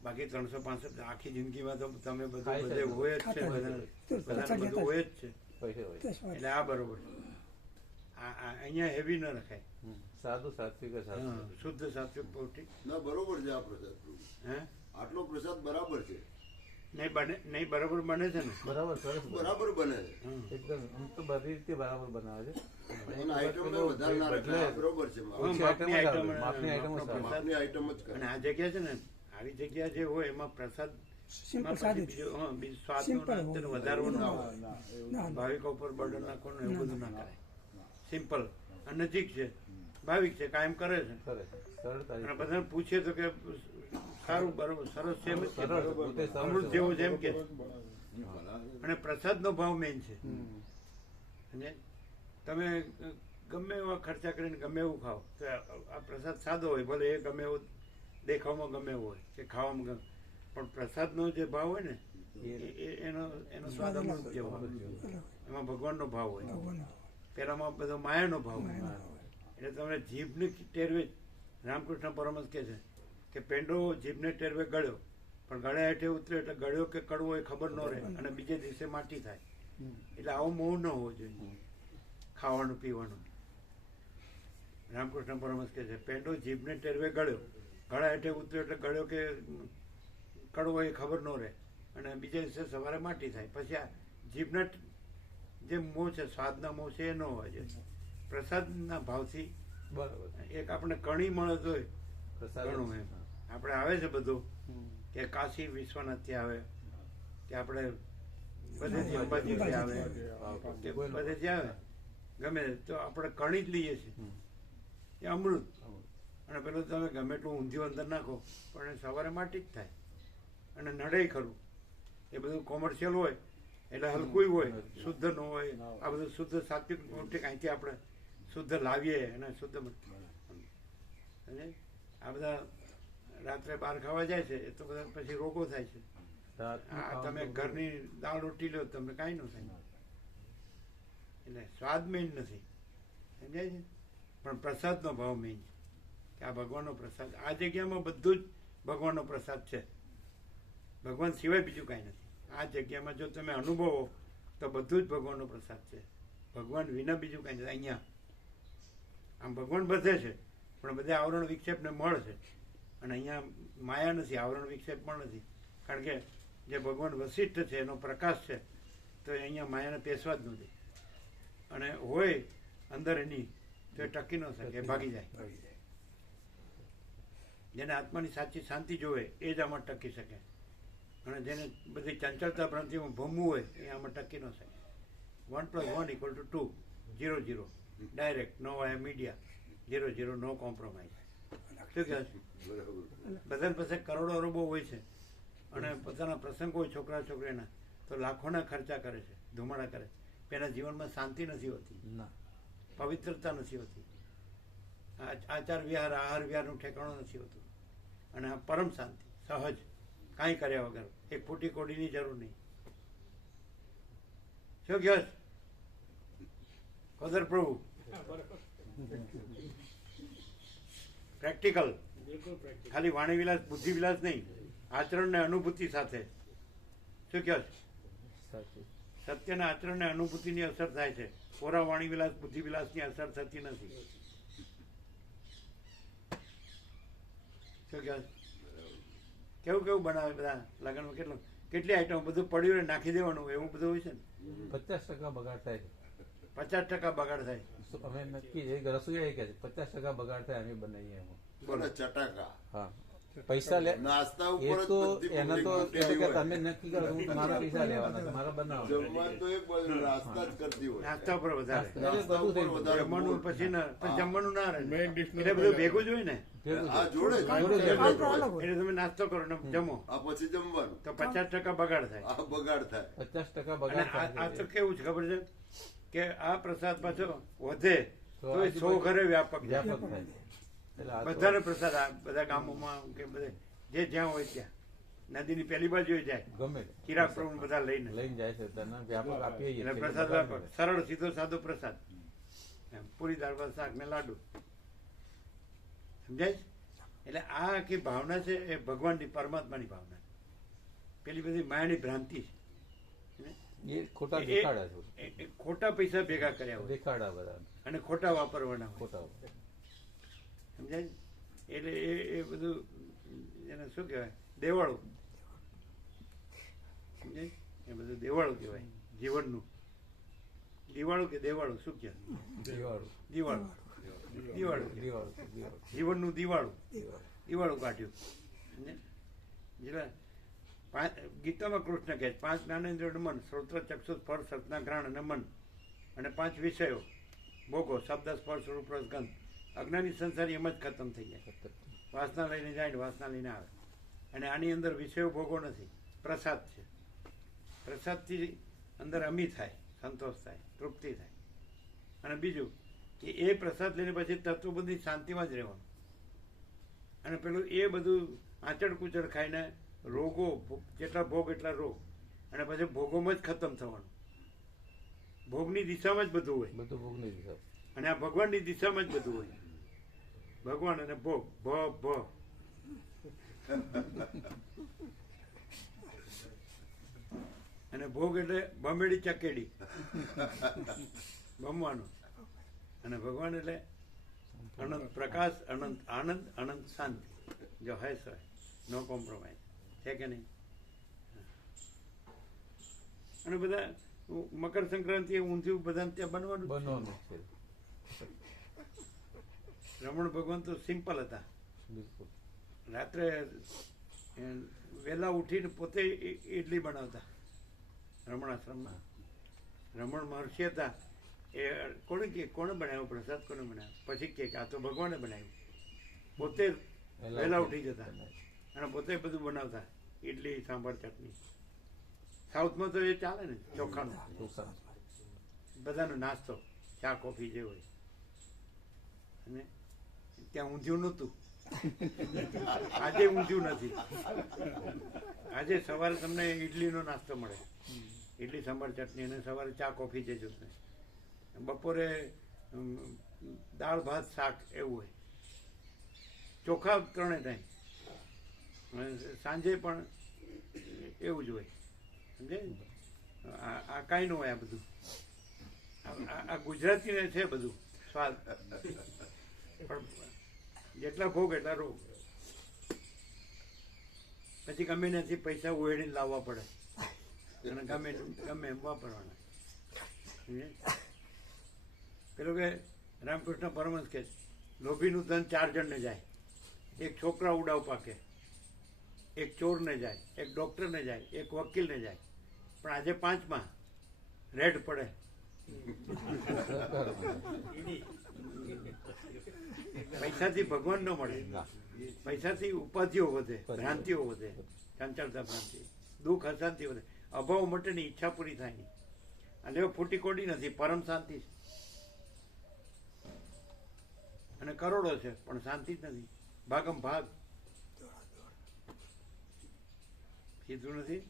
બાકી 365 આખી જિંદગીમાં તો તમે બધું બધે હોય જ છે બધાને બધું હોય જ છે. પૈસે હોય. એટલે આ બરોબર અહીંયા હેવી ન રખાય. સાદું સાત્વિક જ સાચું. હા, શુદ્ધ સાત્વિક પૌષ્ટિક ના બરોબર છે આ પ્રસાદ પ્રભુ. હે આટલો પ્રસાદ બરાબર છે, નહીં બરોબર બને છે ને બરાબર સરસ બને. બરાબર બને છે. હમ. એકદમ આમ તો બધી રીતે બરાબર બનાવે છે. એના આઈટમ વધારે ના રાખે, આ બરોબર છે. હા, ઓછી માપની આઈટમ આઈટમ માપની આઈટમ માપનો પ્રસાદ. આપની આઈટમ જ કરે. અને આ જગ્યા છે ને આવી જગ્યા જે હોય એમાં પ્રસાદ સિમ્પલ સાદું જ બીજું સ્વાદનું સિમ્પલ ના, હોય. તેનું વધારવાનું ના હોય. ના એવું ના ના ભાવિકો ઉપર બર્ડન નાખવાનું એવું બધું ના કરાય. સિમ્પલ અને નજીક છે ભાવિક છે કાયમ કરે છે કરે છે. સરળતાથી અને બધાને પૂછે તો કે સારું બરોબર સરસ છે એમ જ કે. સરળ પોતે સરળ અમૃત છે. જેવું છે એમ કે. અને પ્રસાદનો ભાવ મેઇન છે. અને તમે ગમે એવા ખર્ચા કરીને ગમે એવું ખાઓ તો આ પ્રસાદ સાદો હોય ભલે એ ગમે એવું દેખાવમાં ગમે એવું હોય કે ખાવામાં ગમે પણ પ્રસાદનો જે ભાવ હોય ને એનો સ્વાદ અમૃત જેવો હોય. એમાં ભગવાનનો ભાવ હોય. પેલામાં બધો માયાનો ભાવ હોય. એટલે તમને જીભને ટેરવે રામકૃષ્ણ પરમહંસ કહે છે કે પેંડો જીભને ટેરવે ગળ્યો પણ ગળ્યા હેઠે ઉતરે એટલે ગળ્યો કે કડવો એ ખબર ન રહે અને બીજે દિવસે માટી થાય. એટલે આવો મોહ ન હોવો જોઈએ ખાવાનું પીવાનું. રામકૃષ્ણ પરમહંસ કહે છે પેંડો જીભને ટેરવે ગળ્યો ગળા હેઠે ઉતરે એટલે ગળ્યો કે કડવો એ ખબર ન રહે અને બીજે દિવસે સવારે માટી થાય. પછી આ જીભના જે મોહ છે સ્વાદના મોહ છે એ ન હોય જોઈએ. પ્રસાદના ભાવથી બરાબર એક આપણે કણી મળે તો પ્રસાદ ઘણું એમ. આપણે આવે છે બધું કે કાશી વિશ્વનાથથી આવે કે આપણે બધેથી અંબાજીથી આવે કે બધેથી આવે ગમે તો આપણે કણી જ લઈએ છીએ એ અમૃત. અને પેલું તમે ગમે એટલું ઊંધિયું અંદર નાખો પણ એ સવારે માટી જ થાય અને નડે ખરું. એ બધું કોમર્શિયલ હોય એટલે હલકું હોય શુદ્ધ ન હોય. આ બધું શુદ્ધ સાત્વિક પૌષ્ટિક અહીંથી આપણે શુદ્ધ લાવીએ અને શુદ્ધ અને આ બધા રાત્રે બહાર ખાવા જાય છે એ તો બધા પછી રોગો થાય છે. આ તમે ઘરની દાળ રોટી લો તમે કાંઈ ન થાય. એટલે સ્વાદ મેઇન નથી, સમજાય છે, પણ પ્રસાદનો ભાવ મેઇન છે કે આ ભગવાનનો પ્રસાદ. આ જગ્યામાં બધું જ ભગવાનનો પ્રસાદ છે, ભગવાન સિવાય બીજું કાંઈ નથી. આ જગ્યામાં જો તમે અનુભવો તો બધું જ ભગવાનનો પ્રસાદ છે, ભગવાન વિના બીજું કાંઈ નથી. અહીંયા આમ ભગવાન બધે છે પણ બધે આવરણ વિક્ષેપને મળ છે, અને અહીંયા માયા નથી, આવરણ વિક્ષેપ પણ નથી. કારણ કે જે ભગવાન વશિષ્ઠ છે એનો પ્રકાશ છે, તો અહીંયા માયાને પેસવા જ નથી. અને હોય અંદર એની તો એ ટકી ન શકે, ભાગી જાય. જેને આત્માની સાચી શાંતિ જોવે એ જ આમાં ટકી શકે, અને જેને બધી ચંચળતા ભ્રાંતિમાં ભમવું હોય એ આમાં ટકી ન શકે. 1 + 1 = 2, 0 0 ડાયરેક્ટ, નો મીડિયા, 0 0 નો કોમ્પ્રોમાઇઝ. શું કહે છે? બધાને પાસે કરોડો અરબો હોય છે અને પોતાના પ્રસંગ હોય છોકરા છોકરીના તો લાખોના ખર્ચા કરે છે, ધુમાડા કરે. એના જીવનમાં શાંતિ નથી હોતી, પવિત્રતા નથી હોતી, આચાર વિહાર આહાર વિહારનું ઠેકાણું નથી હોતું. અને આ પરમ શાંતિ, સહજ, કાંઈ કર્યા વગર, એક ફૂટી કોડીની જરૂર નહીં. શું કહે ખોદર પ્રભુ? પ્રેક્ટિકલ, ખાલી વાણી વિલાસ બુદ્ધિ વિલાસ નહીં, આચરણ ને અનુભૂતિ સાથે. શું કહે? સત્યના આચરણ ને અનુભૂતિની અસર થાય છે, કોરા વાણી વિલાસ બુદ્ધિ વિલાસની અસર થતી નથી. શું કહે? કેવું કેવું બનાવે બધા લગ્નમાં, કેટલી આઈટમ, બધું પડ્યું ને નાખી દેવાનું એવું બધું હોય છે ને. 50% બગાડ થાય, 50% બગાડ થાય. અમે નક્કી એક રસોઈ કે 50% બગાડ થાય અમે બનાવીએ એમાં. બોલે ચટાકા. હા, પૈસા લે નાસ્તા એ ઉપર જ તો બધી એના તો પૂરી કે તમે નક્કી કરો હું તમારા પૈસા લેવાના, તમારા બનાવવાના. જમવાનું તો એક બાજુ નાસ્તા જ કરતી હોય. નાસ્તા ઉપર વધારે, નાસ્તા ઉપર વધારે જમવાનું મૂળ. પછી હા. જમવાનું ના રહે, એટલે બધું ભેગું જ હોય ને. આ જોડે જ. એટલે તમે નાસ્તો કરો ને જમો આ પછી જમવાનું. તો 50% બગાડ થાય. આ બગાડ થાય. 50% અને બગાડ આ થાય તો કેવું છે ખબર છે કે આ પ્રસાદ પાછો વધે તો 100 ઘરે વ્યાપક જાય. વ્યાપક થાય. એટલે આ તો બધાને પ્રસાદ આ બધા ગામોમાં કે બધે જે જ્યાં હોય ત્યાં નદીની પેલી બાજુ જાય, ગમે ચિરાગ પ્રભુ બધા લઈને, લઈને જાય છે તેને વ્યાપક આપીએ છીએ. એટલે પ્રસાદ વ્યાપક, સરળ સીધો સાદો પ્રસાદ, એમ પૂરી દાળ ભાત શાક ને લાડુ. સમજાય છે? એટલે આ આખી ભાવના છે એ ભગવાનની પરમાત્માની ભાવના, પેલી બધી માયાની ભ્રાંતિ છે. એ ખોટા દેખાડા છે, એ ખોટા પૈસા ભેગા કર્યા હોય દેખાડા બધા અને ખોટા વાપરવાના હોય. ખોટા. સમજાય? એટલે એ બધું એને શું કહેવાય, દેવાળું. સમજાય? એ બધું દેવાળું કહેવાય જીવનનું. દિવાળું કે દેવાળું શું કહેવાય? દિવાળું દિવાળું, દિવાળું, દિવાળું જીવનનું દિવાળું, દિવાળું કાઢ્યું. જેટલા ગીતામાં કૃષ્ણ કહે 5 જ્ઞાનેન્દ્રિયો મન, શ્રોત્ર ચક્ષુ સ્પર્શ રત્ના ઘ્રાણ અને મન, અને 5 વિષયો ભોગો, શબ્દ સ્પર્શ રૂપ રસ ગંધ. અજ્ઞાની સંસારી એમ જ ખતમ થઈ જાય, વાસના લઈને જાય વાસના લઈને આવે. અને આની અંદર વિષયો ભોગો નથી, પ્રસાદ છે. પ્રસાદથી અંદર અમી થાય, સંતોષ થાય, તૃપ્તિ થાય. અને બીજું કે એ પ્રસાદ લઈને પછી તત્વબંધી શાંતિમાં જ રહેવાનું. અને પેલું એ બધું આંચડ કુચડ ખાઈને રોગો, જેટલા ભોગ એટલા રોગ, અને પછી ભોગોમાં જ ખતમ થવાનું. ભોગની દિશામાં જ બધું હોય, બધું ભોગની દિશા. અને આ ભગવાનની દિશામાં જ બધું હોય. ભગવાન અને ભોગ, ભ અને ભોગ એટલે બમેડી ચકેડી બમવાનું, અને ભગવાન એટલે અનંત પ્રકાશ, અનંત આનંદ, અનંત શાંતિ. જો હૈ સો નો કોમ્પ્રોમાઇઝ, છે કે નહીં? અને બધા મકર સંક્રાંતિ ઊંધિયું બધા ત્યાં બનવાનું છે. રમણ ભગવાન તો સિમ્પલ હતા. બિલકુલ. રાત્રે વહેલા ઉઠીને પોતે ઇડલી બનાવતા રમણ આશ્રમમાં. રમણ મહર્ષિ હતા એ કોણે બનાવ્યો પ્રસાદ, કોને બનાવ્યો? પછી કે આ તો ભગવાને બનાવ્યું. પોતે વહેલા ઉઠી જતા અને પોતે બધું બનાવતા, ઇડલી સાંભાર ચટણી. સાઉથમાં તો એ ચાલે ને, ચોખાનું બધાનો નાસ્તો, ચા કોફી જે હોય. અને ત્યાં ઊંધિયું નહોતું, આજે ઊંધિયું નથી. આજે સવારે તમને ઇડલીનો નાસ્તો મળે, ઇડલી સંભાર ચટણી, અને સવારે ચા કોફી જે જોશે. બપોરે દાળ ભાત શાક એવું હોય, ચોખા 3 ટાઈમ, સાંજે પણ એવું જ હોય. સમજે? આ કાંઈ ન હોય. આ બધું આ ગુજરાતીને છે બધું સ્વાદ, પણ જેટલા ભોગ એટલા રોગ. પછી ગમે નથી પૈસા ઉહેડીને લાવવા પડે અને ગમે એમ વાપરવાના. પેલું કે રામકૃષ્ણ પરમહંસ કે લોભીનું ધન 4 જણને જાય. એક છોકરા ઉડાવ પાકે, એક ચોરને જાય, એક ડોક્ટરને જાય, એક વકીલને જાય. પણ આજે 5માં રેડ પડે. પૈસાથી ભગવાન ન મળે, પૈસાથી ઉપાધિઓ વધે, ભ્રાંતિઓ વધે, ચંચળતા ભ્રાંતિ, દુઃખ અશાંતિ વધે, અભાવ માટેની ઈચ્છા પૂરી થાય નહીં. અને એવો ફૂટી કોડી નથી, પરમ શાંતિ છે. અને કરોડો છે પણ શાંતિ જ નથી, ભાગમ ભાગ. સીધું નથી.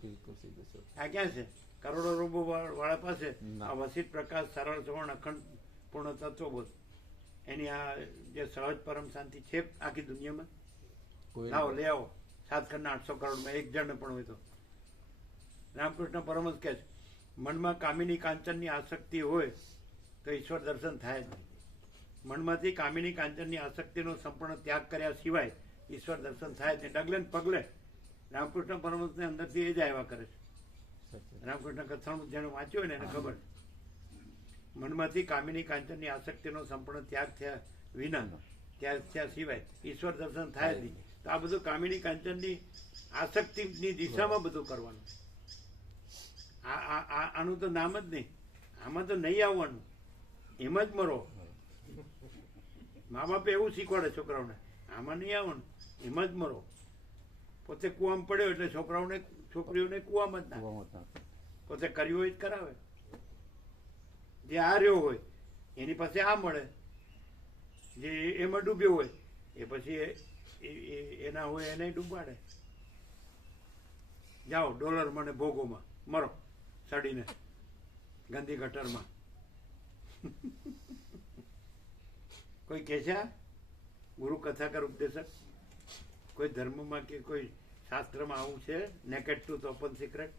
આ ક્યાં છે? કરોડો રૂપો વાળા પાસે આ વસિત પ્રકાશ, સરળ સવર્ણ, અખંડ પૂર્ણ તત્વબોધ, એની આ જે સહજ પરમ શાંતિ છે આખી દુનિયામાં. લાવો લઈ આવો. 7 કરોડ 800 કરોડમાં 1 જણ પણ હોય તો. રામકૃષ્ણ પરમહંસ કહે છે મનમાં કામિની કાંચનની આસક્તિ હોય તો ઈશ્વર દર્શન થાય જ નહીં. મનમાંથી કામિની કાંચનની આસક્તિનો સંપૂર્ણ ત્યાગ કર્યા સિવાય ઈશ્વર દર્શન થાય જ નહીં. ડગલે ને પગલે રામકૃષ્ણ પરમહંસને અંદરથી એ જ આવ્યા કરે છે. રામકૃષ્ણ કથાનું જેને વાંચ્યું હોય ને એને ખબર છે. મનમાંથી કામિની કાંચનની આસક્તિનો સંપૂર્ણ ત્યાગ થયા વિના, ત્યાગ થયા સિવાય ઈશ્વર દર્શન થાય જ નહીં. તો આ બધું કામિની કાંચનની આસક્તિની દિશામાં બધું કરવાનું. આનું તો નામ જ નહીં. આમાં તો નહીં આવવાનું, એમ જ મરો. મા બાપે એવું શીખવાડે છોકરાઓને, આમાં નહીં આવવાનું, એમ જ મરો. પોતે કૂવામાં પડ્યો એટલે છોકરીઓને કૂવામાં જ નાખે. પોતે કર્યું હોય જ કરાવે. જે આ રહ્યો હોય એની પાસે આ મળે, જે એમાં ડૂબ્યો હોય એ પછી એના હોય એને ડૂબાડે. જાઓ ડોલરમાં ને ભોગોમાં મરો સડીને ગંદી ગટરમાં. કોઈ કહે છે ગુરુ કથાકાર ઉપદેશક કોઈ ધર્મમાં કે કોઈ શાસ્ત્રમાં આવું છે નેકેડ ટ્રુથ ઓપન સિક્રેટ?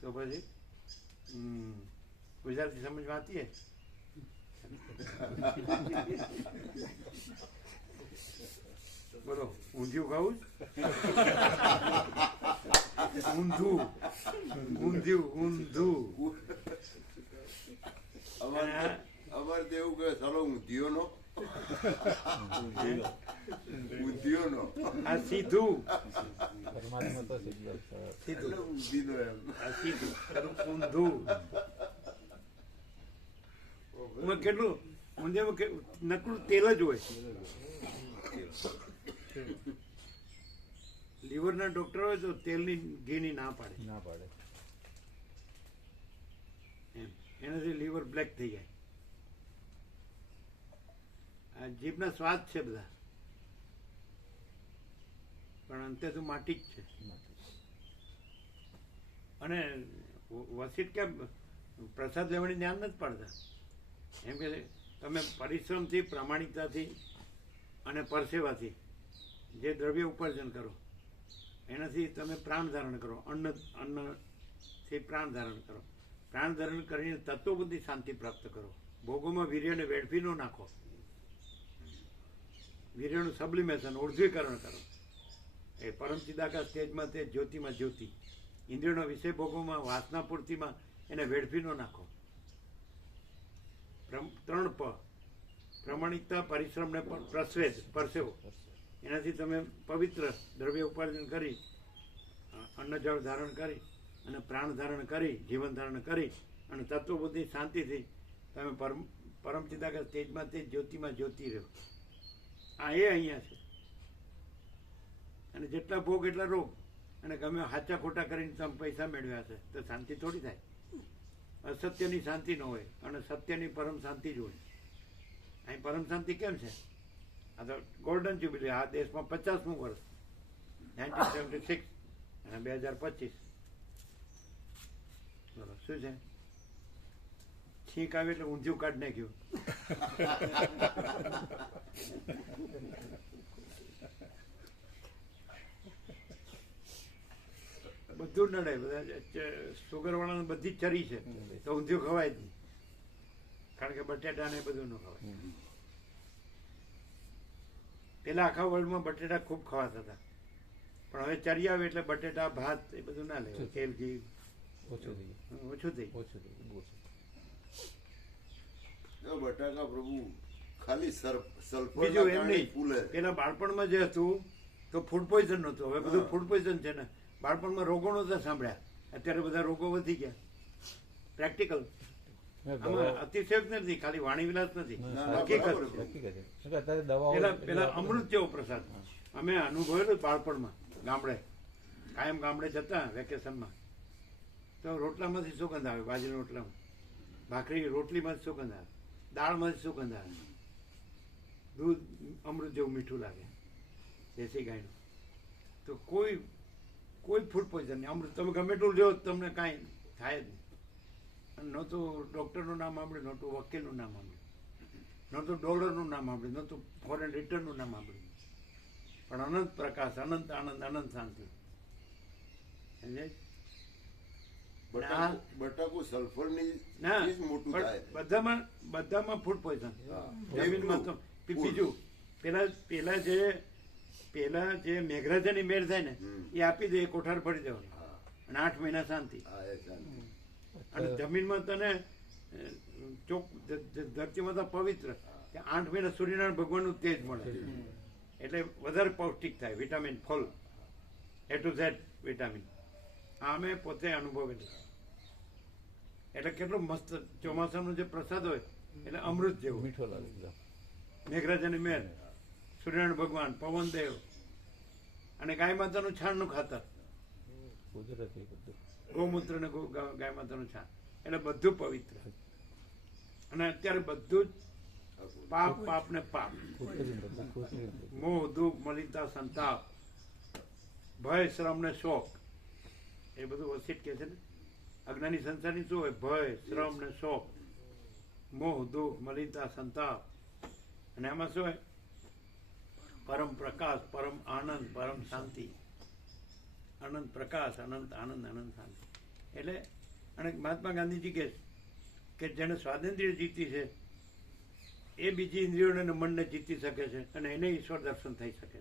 તો પછી ગુજરાતી સમજમાં આતી હે? બોલો ઊંધિયું ખાવું? ઊંધું ઊંધિયું ઊંધું. અમારે તો એવું કહે ચાલો ઊંધિયો નો આ સીધું ઊંધીનો એમ આ સીધું ઊંધું. કેટલું ઊંધિયામાં નકરું તેલ જ હોય. લીવરના ડોક્ટર હોય તો તેલની ઘીની ના પાડે. એમ એનાથી લીવર બ્લેક થઈ જાય. આ જીભના સ્વાદ છે બધા, પણ અંતે તો માટી જ છે. અને વસીટ કેમ પ્રસાદ લેવાની ધ્યાન નથી પાડતા. એમ કે તમે પરિશ્રમથી, પ્રામાણિકતાથી અને પરસેવાથી જે દ્રવ્ય ઉપાર્જન કરો એનાથી તમે પ્રાણ ધારણ કરો. અન્નથી પ્રાણ ધારણ કરો. પ્રાણ ધારણ કરીને તત્વબુદ્ધિ શાંતિ પ્રાપ્ત કરો. ભોગોમાં વીર્યને વેડફી ન નાખો. વીર્યનું સબ્લિમેશન, ઉર્ધ્વીકરણ કરો. એ પરમ ચિદાકાશ તેજમાં તે, જ્યોતિમાં જ્યોતિ. ઇન્દ્રિયોના વિષય ભોગોમાં, વાસના પૂર્તિમાં એને વેડફી ન નાખો. 3 પ: પ્રમાણિકતા, પરિશ્રમને પ્રસ્વેદ, પરસેવો. એનાથી તમે પવિત્ર દ્રવ્ય ઉપાર્જન કરી, અન્ન જળ ધારણ કરી અને પ્રાણ ધારણ કરી, જીવન ધારણ કરી અને તત્વબુદ્ધિ શાંતિથી તમે પરમ ચિદાકાશ તેજમાં તે, જ્યોતિમાં જ્યોતિ રહ્યો. આ એ અહીંયા છે. અને જેટલા ભોગ એટલા રોગ. અને ગમે હાચા ખોટા કરીને તમે પૈસા મેળવ્યા છે તો શાંતિ થોડી થાય. અસત્યની શાંતિ ન હોય અને સત્યની પરમ શાંતિ જ હોય. અહીં પરમ શાંતિ કેમ છે? આ તો ગોલ્ડન જ્યુબિલી, આ દેશમાં 50મું વર્ષ 1976 અને 2025. બોલો શું છે? છીંક આવી એટલે ઊંધિયું કાઢી નાખ્યું. બધું નડે, બધા સુગર વાળાને બધી જ ચરી છે તો ઊંધિયું ખવાય જ નહીં, કારણ કે બટેટા ને બધું ન ખવાય. પેલા આખા વર્લ્ડમાં બટેટા ખૂબ ખવાતા હતા, પણ હવે ચરી આવે એટલે બટેટા ભાત એ બધું ના લેવાય, તેલ ઘી ઓછું થઈ. બટાકા પ્રભુ ખાલી સલ્ફર બીજું એમ નહીં, પેલા બાળપણમાં જે હતું તો ફૂડ પોઈઝન નહોતું, હવે બધું ફૂડ પોઈઝન છે ને. બાળપણમાં રોગો નહોતા સાંભળ્યા, અત્યારે બધા રોગો વધી ગયા. પ્રેક્ટિકલ આમાં અતિશયોક્ત નથી, ખાલી વાણીવિલાસ નથી, હકીકત છે. પેલા અમૃત જેવો પ્રસાદ અમે અનુભવેલું બાળપણમાં. ગામડે કાયમ ગામડે જતા વેકેશનમાં તો રોટલામાંથી સુગંધ આવે, બાજરીના રોટલામાં, ભાખરી રોટલીમાંથી સુગંધ આવે, દાળમાંથી સુગંધ આવે, દૂધ અમૃત જેવું મીઠું લાગે દેશી ગાયનું. તો કોઈ ફૂડ પોઈઝન નહીં. અમૃત તમે ગમે એટલું લ્યો તમને કાંઈ થાય જ નહીં. નહોતું ડૉક્ટરનું નામ સાંભળ્યું, નહોતું વકીલનું નામ સાંભળ્યું, નહોતું ડોલરનું નામ સાંભળ્યું, નહોતું ફોરેન રિટર્નનું નામ સાંભળ્યું, પણ અનંત પ્રકાશ, અનંત આનંદ, અનંત શાંતિ. બટાકું સલ્ફર ની ના મોટું થાય. બધામાં ફૂડ પોઈઝન. જમીનમાં તો બીજું પેલા જે મેઘરાજાની મેળ થાય ને એ આપી દે, કોઠાર ફરી દેવાનું અને 8 મહિના શાંતિ. અને જમીનમાં તને ચોક ધરતીમાં તો પવિત્ર 8 મહિના સૂર્યનારાયણ ભગવાનનું તેજ મળે એટલે વધારે પૌષ્ટિક થાય. Vitamin full A to Z vitamin આ અમે પોતે અનુભવેલું. એટલે કેટલું મસ્ત ચોમાસાનો જે પ્રસાદ હોય એટલે અમૃત જેવું મીઠો લાગે. મેઘરાજાની મેર, સૂર્યનારાયણ ભગવાન, પવનદેવ અને ગાય માતાનું છાણનું ખાતર, કુદરતી બધું, ગૌમૂત્ર ને ગાય માતાનું છાણ, એટલે બધું પવિત્ર. અને અત્યારે બધું જ પાપ ને પાપ, મોહ દુઃખ મલિનતા સંતાપ, ભય શ્રમ ને શોક, એ બધું વસીટ કે છે ને. અજ્ઞાની સંસારની શું હોય? ભય શ્રમ ને શોક, મોહ દુઃખ મલિનતા સંતાપ. અને એમાં શું હોય? પરમ પ્રકાશ, પરમ આનંદ, પરમ શાંતિ. અનંત પ્રકાશ, અનંત આનંદ, અનંત શાંતિ. એટલે અને મહાત્મા ગાંધીજી કહે કે જેને સ્વાતંત્ર્ય જીતી છે એ બીજી ઇન્દ્રિયોને અને મનને જીતી શકે છે અને એને ઈશ્વર દર્શન થઈ શકે છે.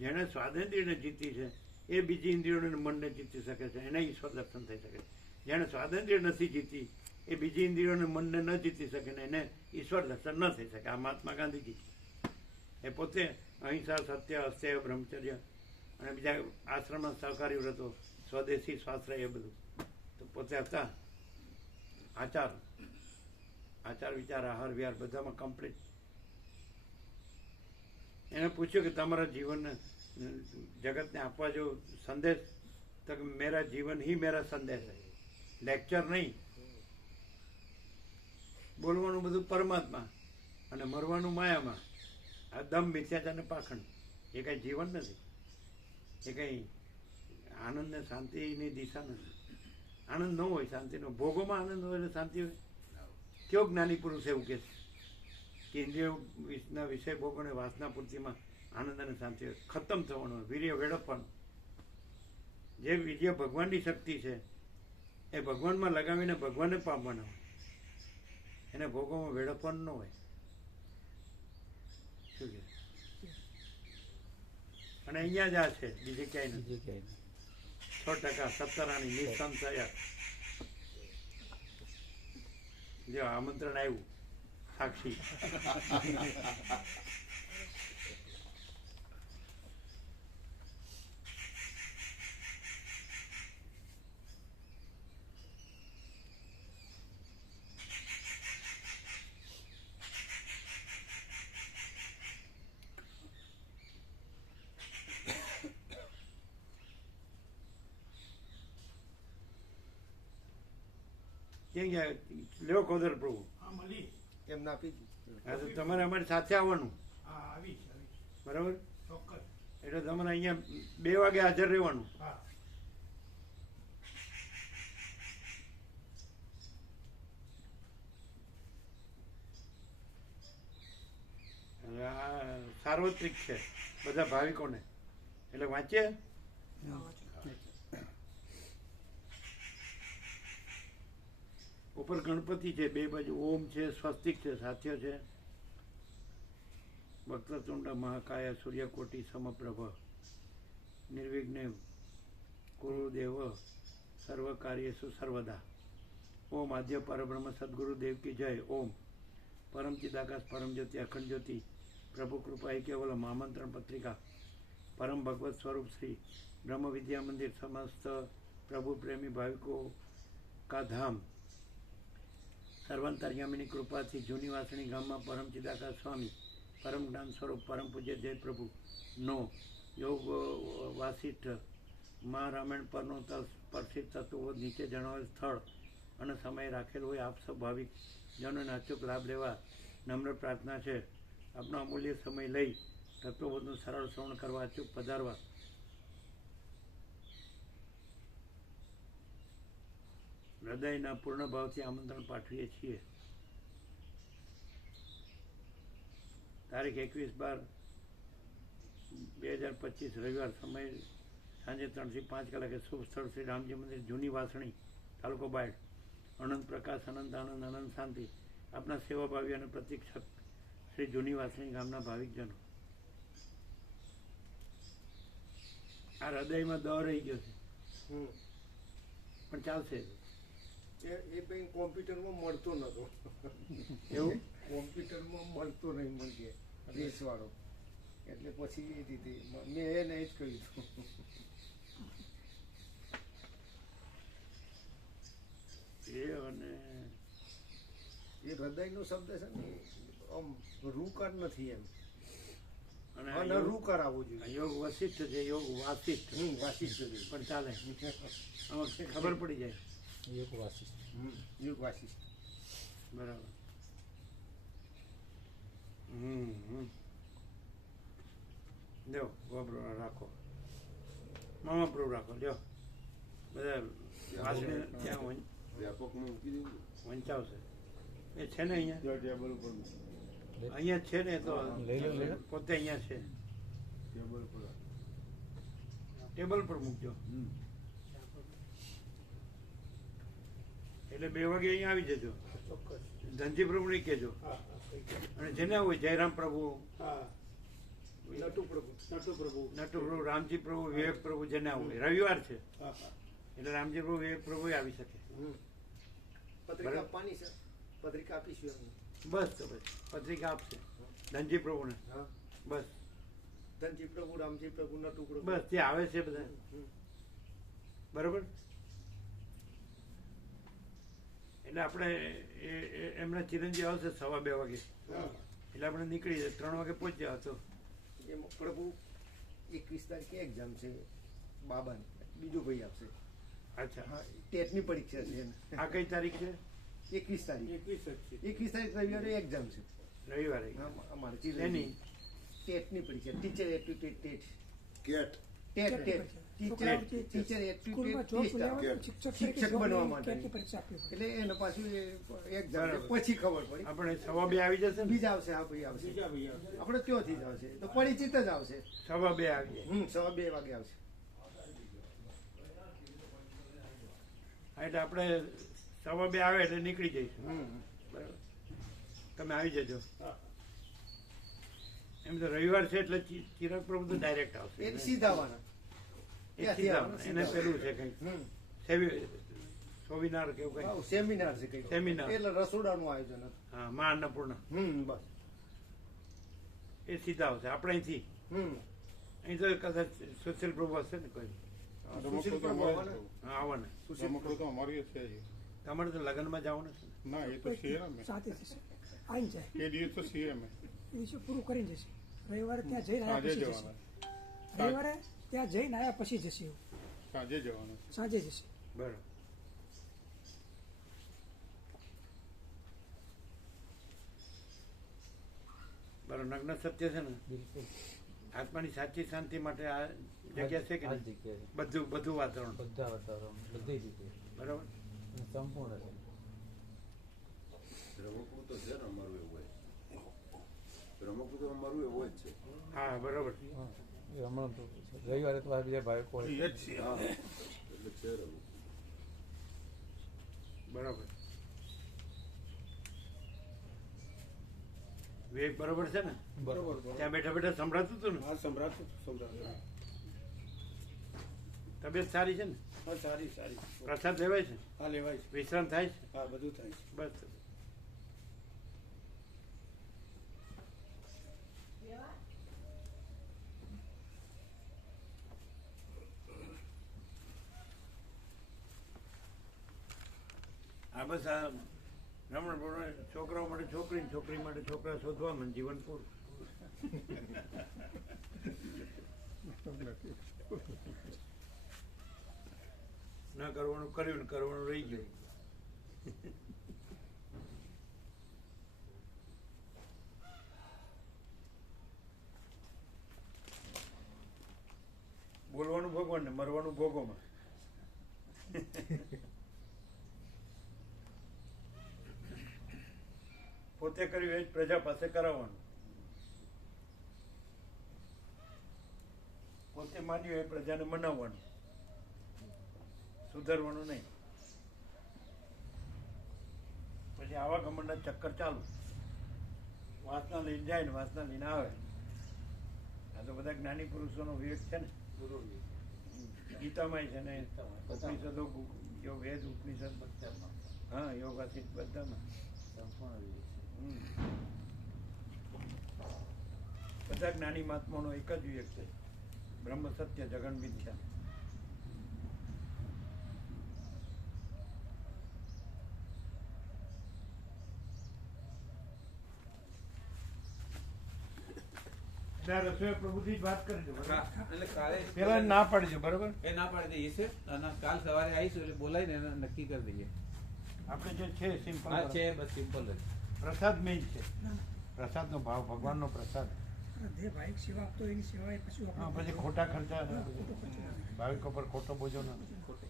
જેણે સ્વાતંત્ર્યને જીતી છે એ બીજી ઇન્દ્રિયોને અને મનને જીતી શકે છે, એને ઈશ્વર દર્શન થઈ શકે છે. જેણે સ્વાતંત્ર્ય નથી જીતી એ બીજી ઇન્દ્રિયોને મનને ન જીતી શકે ને એને ઈશ્વર દર્શન ન થઈ શકે. આ મહાત્મા ગાંધીજી એ પોતે અહિંસા, સત્ય, અસ્તેય, બ્રહ્મચર્ય અને બીજા આશ્રમના સહકારી વ્રતો, સ્વદેશી સ્વાશ્રય, એ બધું તો પોતે હતા. આચાર વિચાર, આહાર વિહાર બધામાં કમ્પ્લીટ. એને પૂછ્યું કે તમારા જીવનને જગતને આપવા જો સંદેશ, તો મેરા જીવન ही मेरा સંદેશ है, લેક્ચર નહીં. બોલવાનું બધું પરમાત્મા અને મરવાનું માયામાં. આ દમ, મિથ્યાચાર ને પાખંડ એ કઈ જીવન નથી, એ કઈ આનંદ ને શાંતિની દિશા નથી. આનંદ ન હોય, શાંતિનો ભોગોમાં આનંદ હોય એટલે શાંતિ હોય. કયો જ્ઞાની પુરુષ એવું કહે છે કે ઇન્દ્રિયોના વિષય ભોગોને વાસના પૂર્તિમાં આનંદ અને શાંતિ હોય? ખતમ થવાનું, વીર્ય વેડફવાનું. જે વીર્ય ભગવાનની શક્તિ છે એ ભગવાનમાં લગાવીને ભગવાનને પામવાના હોય, એને ભોગોમાં વેડફવાનું ન હોય. શું કે? અને અહીંયા જ આ છે, બીજે ક્યાંય નથી. 6% સત્તરાની નિસંશય. જો આમંત્રણ આવ્યું, સાક્ષી. ક્યાં ગયા? લેવો ખોદર પ્રભુ. કેમ ના પી? હા તો તમારે અમારી સાથે આવવાનું. હા આવીશ બરાબર? ચોક્કસ. એટલે તમારે અહીંયા 2 વાગે હાજર રહેવાનું. હા હવે આ સાર્વત્રિક છે બધા ભાવિકોને, એટલે વાંચીએ. ઉપર ગણપતિ છે, 2 બાજુ ઓમ છે, સ્વસ્તિક છે, સાથ્ય છે. વક્રતુંડ મહાકાય સૂર્યકોટી સમપ્રભ નિર્વિઘ્ને ગુરુદેવ સર્વ કાર્યેષુ સર્વદા. ઓમ આદ્ય પરબ્રહ્મ સદગુરુદેવ કી જય. ઓમ પરમ ચિદાકાશ પરમ જ્યોતિ અખંડ જ્યોતિ પ્રભુ કૃપા એ કેવલમ આમંત્રણ પત્રિકા પરમ ભગવત સ્વરૂપ શ્રી બ્રહ્મ વિદ્યા મંદિર સમસ્ત પ્રભુ પ્રેમી ભાવિકો કા ધામ સર્વાંતર્યામીની કૃપાથી જૂની વાસણી ગામમાં પરમ ચિદાકાશ સ્વામી પરમ જ્ઞાન સ્વરૂપ પરમ પૂજ્ય જય પ્રભુ નો યોગ વાસિષ્ઠ મહારામાયણ પરનો સ્પર્શિત તત્વો નીચે જણાવેલ સ્થળ અને સમય રાખેલ હોય આપ સૌ ભાવિક જનોને અચૂક લાભ લેવા નમ્ર પ્રાર્થના છે. આપનો અમૂલ્ય સમય લઈ તત્વોનું સરળ શ્રવણ કરવા અચૂક પધારવા હૃદયના પૂર્ણ ભાવથી આમંત્રણ પાઠવીએ છીએ. તારીખ 21/12/2025 રવિવાર, સમય સાંજે 3 થી 5 કલાકે. શુભ સ્થળ શ્રી રામજી મંદિર, જૂની વાસણી, તાલુકો બાયડ. અનંત પ્રકાશ, અનંત આનંદ, અનંત શાંતિ. આપના સેવાભાવી અને પ્રતીક્ષક શ્રી જૂની વાસણી ગામના ભાવિકજનો. આ હૃદયમાં દહ રહી ગયો છે પણ ચાલશે. એ કંઈ કોમ્પ્યુટરમાં મળતો નતો. એવું કોમ્પ્યુટરમાં મળતો નહીં મળે રેસવાળો, એટલે પછી એ રીતે મેં એને જ કહ્યું હતું. એ અને એ હૃદયનો શબ્દ છે ને આમ રૂકાર નથી એમ, અને અને રૂકાર આવવો જોઈએ. યોગ વસિષ્ઠ છે, યોગ વાસિષ્ઠ વાસિષ્ઠ પણ ચાલે, આમાં ખબર પડી જાય. યુગ વાસિષ્ઠ બરાબર. લ્યો વાપરો રાખો, વાપરો રાખો. લ્યો બધા વાસણી ત્યાં વ્યાપકમાં મૂકી દેવું. વંચાવશે. એ છે ને અહીંયા ટેબલ ઉપર અહીંયા છે ને, તો પોતે અહીંયા છે. ટેબલ પર મૂકજો. એટલે 2 વાગે અહીંયા આવી જજો. ધનજી પ્રભુ ને કહેજો. અને જેને હોય જયરામ પ્રભુ, નટુ પ્રભુ, નટુ પ્રભુ, રામજી પ્રભુ, વિવેક પ્રભુ, જેને હોય. રવિવાર છે એટલે રામજી પ્રભુ, વિવેક પ્રભુ આવી શકે. પત્રિકા આપવાની છે, પત્રિકા આપીશું એમને. બસ તો બસ પત્રિકા આપશે ધનજી પ્રભુને. હા, બસ ધનજી પ્રભુ, રામજી પ્રભુ, નટુ પ્રભુ, બસ તે આવે છે બધા. બરોબર. એટલે આપણે એમના ચિરંજીવ આવશે 2:15 વાગે, એટલે આપણે નીકળી 3 વાગે પહોંચ્યા હતો. એમાં પ્રભુ 21 તારીખે એક્ઝામ છે બાબાની, બીજો ભાઈ આપશે. અચ્છા, હા, ટેટની પરીક્ષા છે એને. આ કઈ તારીખ છે? 21 તારીખ, 21 તારીખ રવિવારે એક્ઝામ છે. રવિવારે. અમારે એની ટેટની પરીક્ષા, teacher aptitude TET, cat TET teacher aptitude શિક્ષક બનવા માટે. એટલે એને પાછું એક્ઝામ પછી ખબર પડી. આપણે 2:15 આવી જશે ને? બીજા આવશે. હા ભાઈ આવશે, આપણે ત્યાંથી જ આવશે, તો પરિચિત જ આવશે. 2:15 આવી. 2:15 વાગે આવશે. એટલે આપણે 2:15 આવે એટલે નીકળી જઈશું. બરાબર, તમે આવી જજો. એમ તો રવિવાર છે એટલે ચિરાગ પ્રભુ તો ડાયરેક્ટ આવશે. એ સીધા આવવાના. એને પેલું છે કઈ સેમિનાર કેવું કઈ સેમિનાર છે કઈ, સેમિનાર. એટલે રસોડાનું આયોજન હતું. હા, મા અન્નપૂર્ણા. બસ એ સીધા આવશે આપણે અહીંથી. અહીં તો કદાચ સુશીલ પ્રભુ હશે ને કોઈ. સુશીલ પ્રભુ આવવાના. હા, આવવાના. તમારે તો લગ્નમાં જવાનું છે ને? ના, એ તો છીએ ને અમે. સાથે જશે, આવી જાય એ દિવસ તો છીએ અમે. એ દિવસે પૂરું કરીને જશે. રવિવારે ત્યાં જઈને આવ્યા સાંજે પછી જશે. જવાના. રવિવારે ત્યાં જઈને આવ્યા પછી જશે. એવું સાંજે જવાનું. સાંજે જશે. બરાબર. બરાબર. બરાબર નગ્ન સત્ય છે ને બિલકુલ આત્માની સાચી શાંતિ માટે આ જગ્યા છે કે આ નહીં? જગ્યાએ બધું વાતાવરણ બધા વાતાવરણ બધી રીતે બરાબર. અને સંપૂર્ણ છે રમકડું તો છે ને અમારું એવું જ રમકડું તો અમારું એવું જ છે. હા બરાબર. હા એ હમણાં તો રવિવારે તો આ બીજા ભાઈકો હોય. હા એટલે છે રમકડું. બરાબર. વિવેક બરોબર છે ને? બરોબર ત્યાં બેઠા બેઠા સંભળાતું હતું ને? હા સંભળાતું તબિયત સારી છે ને? હા સારી સારી પ્રસાદ લેવાય છે? હા લેવાય છે વિશ્રામ થાય છે? હા બધું થાય છે બસ. આ બસ આ રમણ છોકરાઓ માટે છોકરી, છોકરી માટે છોકરા શોધવામાં જીવન પૂરું. ના કરવાનું કર્યું ને કરવાનું રહી ગયું. બોલવાનું ભગવાન ને મરવાનું ભોગોમાં. પોતે કર્યું એ જ પ્રજા પાસે કરાવવાનું. પોતે માન્યું એ પ્રજાને મનાવવાનું, સુધારવાનું નહીં. પછી આવા ગમનના ચક્કર ચાલુ, વાસના લઈને જાય ને વાસના લઈને આવે. આ તો બધા જ્ઞાની પુરુષોનો વિવેક છે ને. ગીતામાં છે ને, ઉપનિષદો, વેદ ઉપનિષદ બધામાં. હા યોગાથી બધામાં બધા જ્ઞાની મહાત્માનો એક જ વિવેક છે, બ્રહ્મ સત્ય જગન મિથ્યા. રસોઈ પ્રભુથી જ વાત કરી દો. એટલે કાલે પેલા ના પાડજો બરોબર. એ ના પાડી દઈએ છે અને કાલ સવારે આવીશું એટલે બોલાવીને એને નક્કી કરી દઈએ. આપણે જે છે સિમ્પલ હા છે બસ સિમ્પલ જ. પ્રસાદ મેઇન છે. પ્રસાદનો ભાવ, ભગવાનનો પ્રસાદ. દેહ ભાઈ સેવા આપતો એની સેવા એ પછી હા પછી ખોટા ખર્ચા ભાવિકો પર ખોટો બોજો ના. ખોટે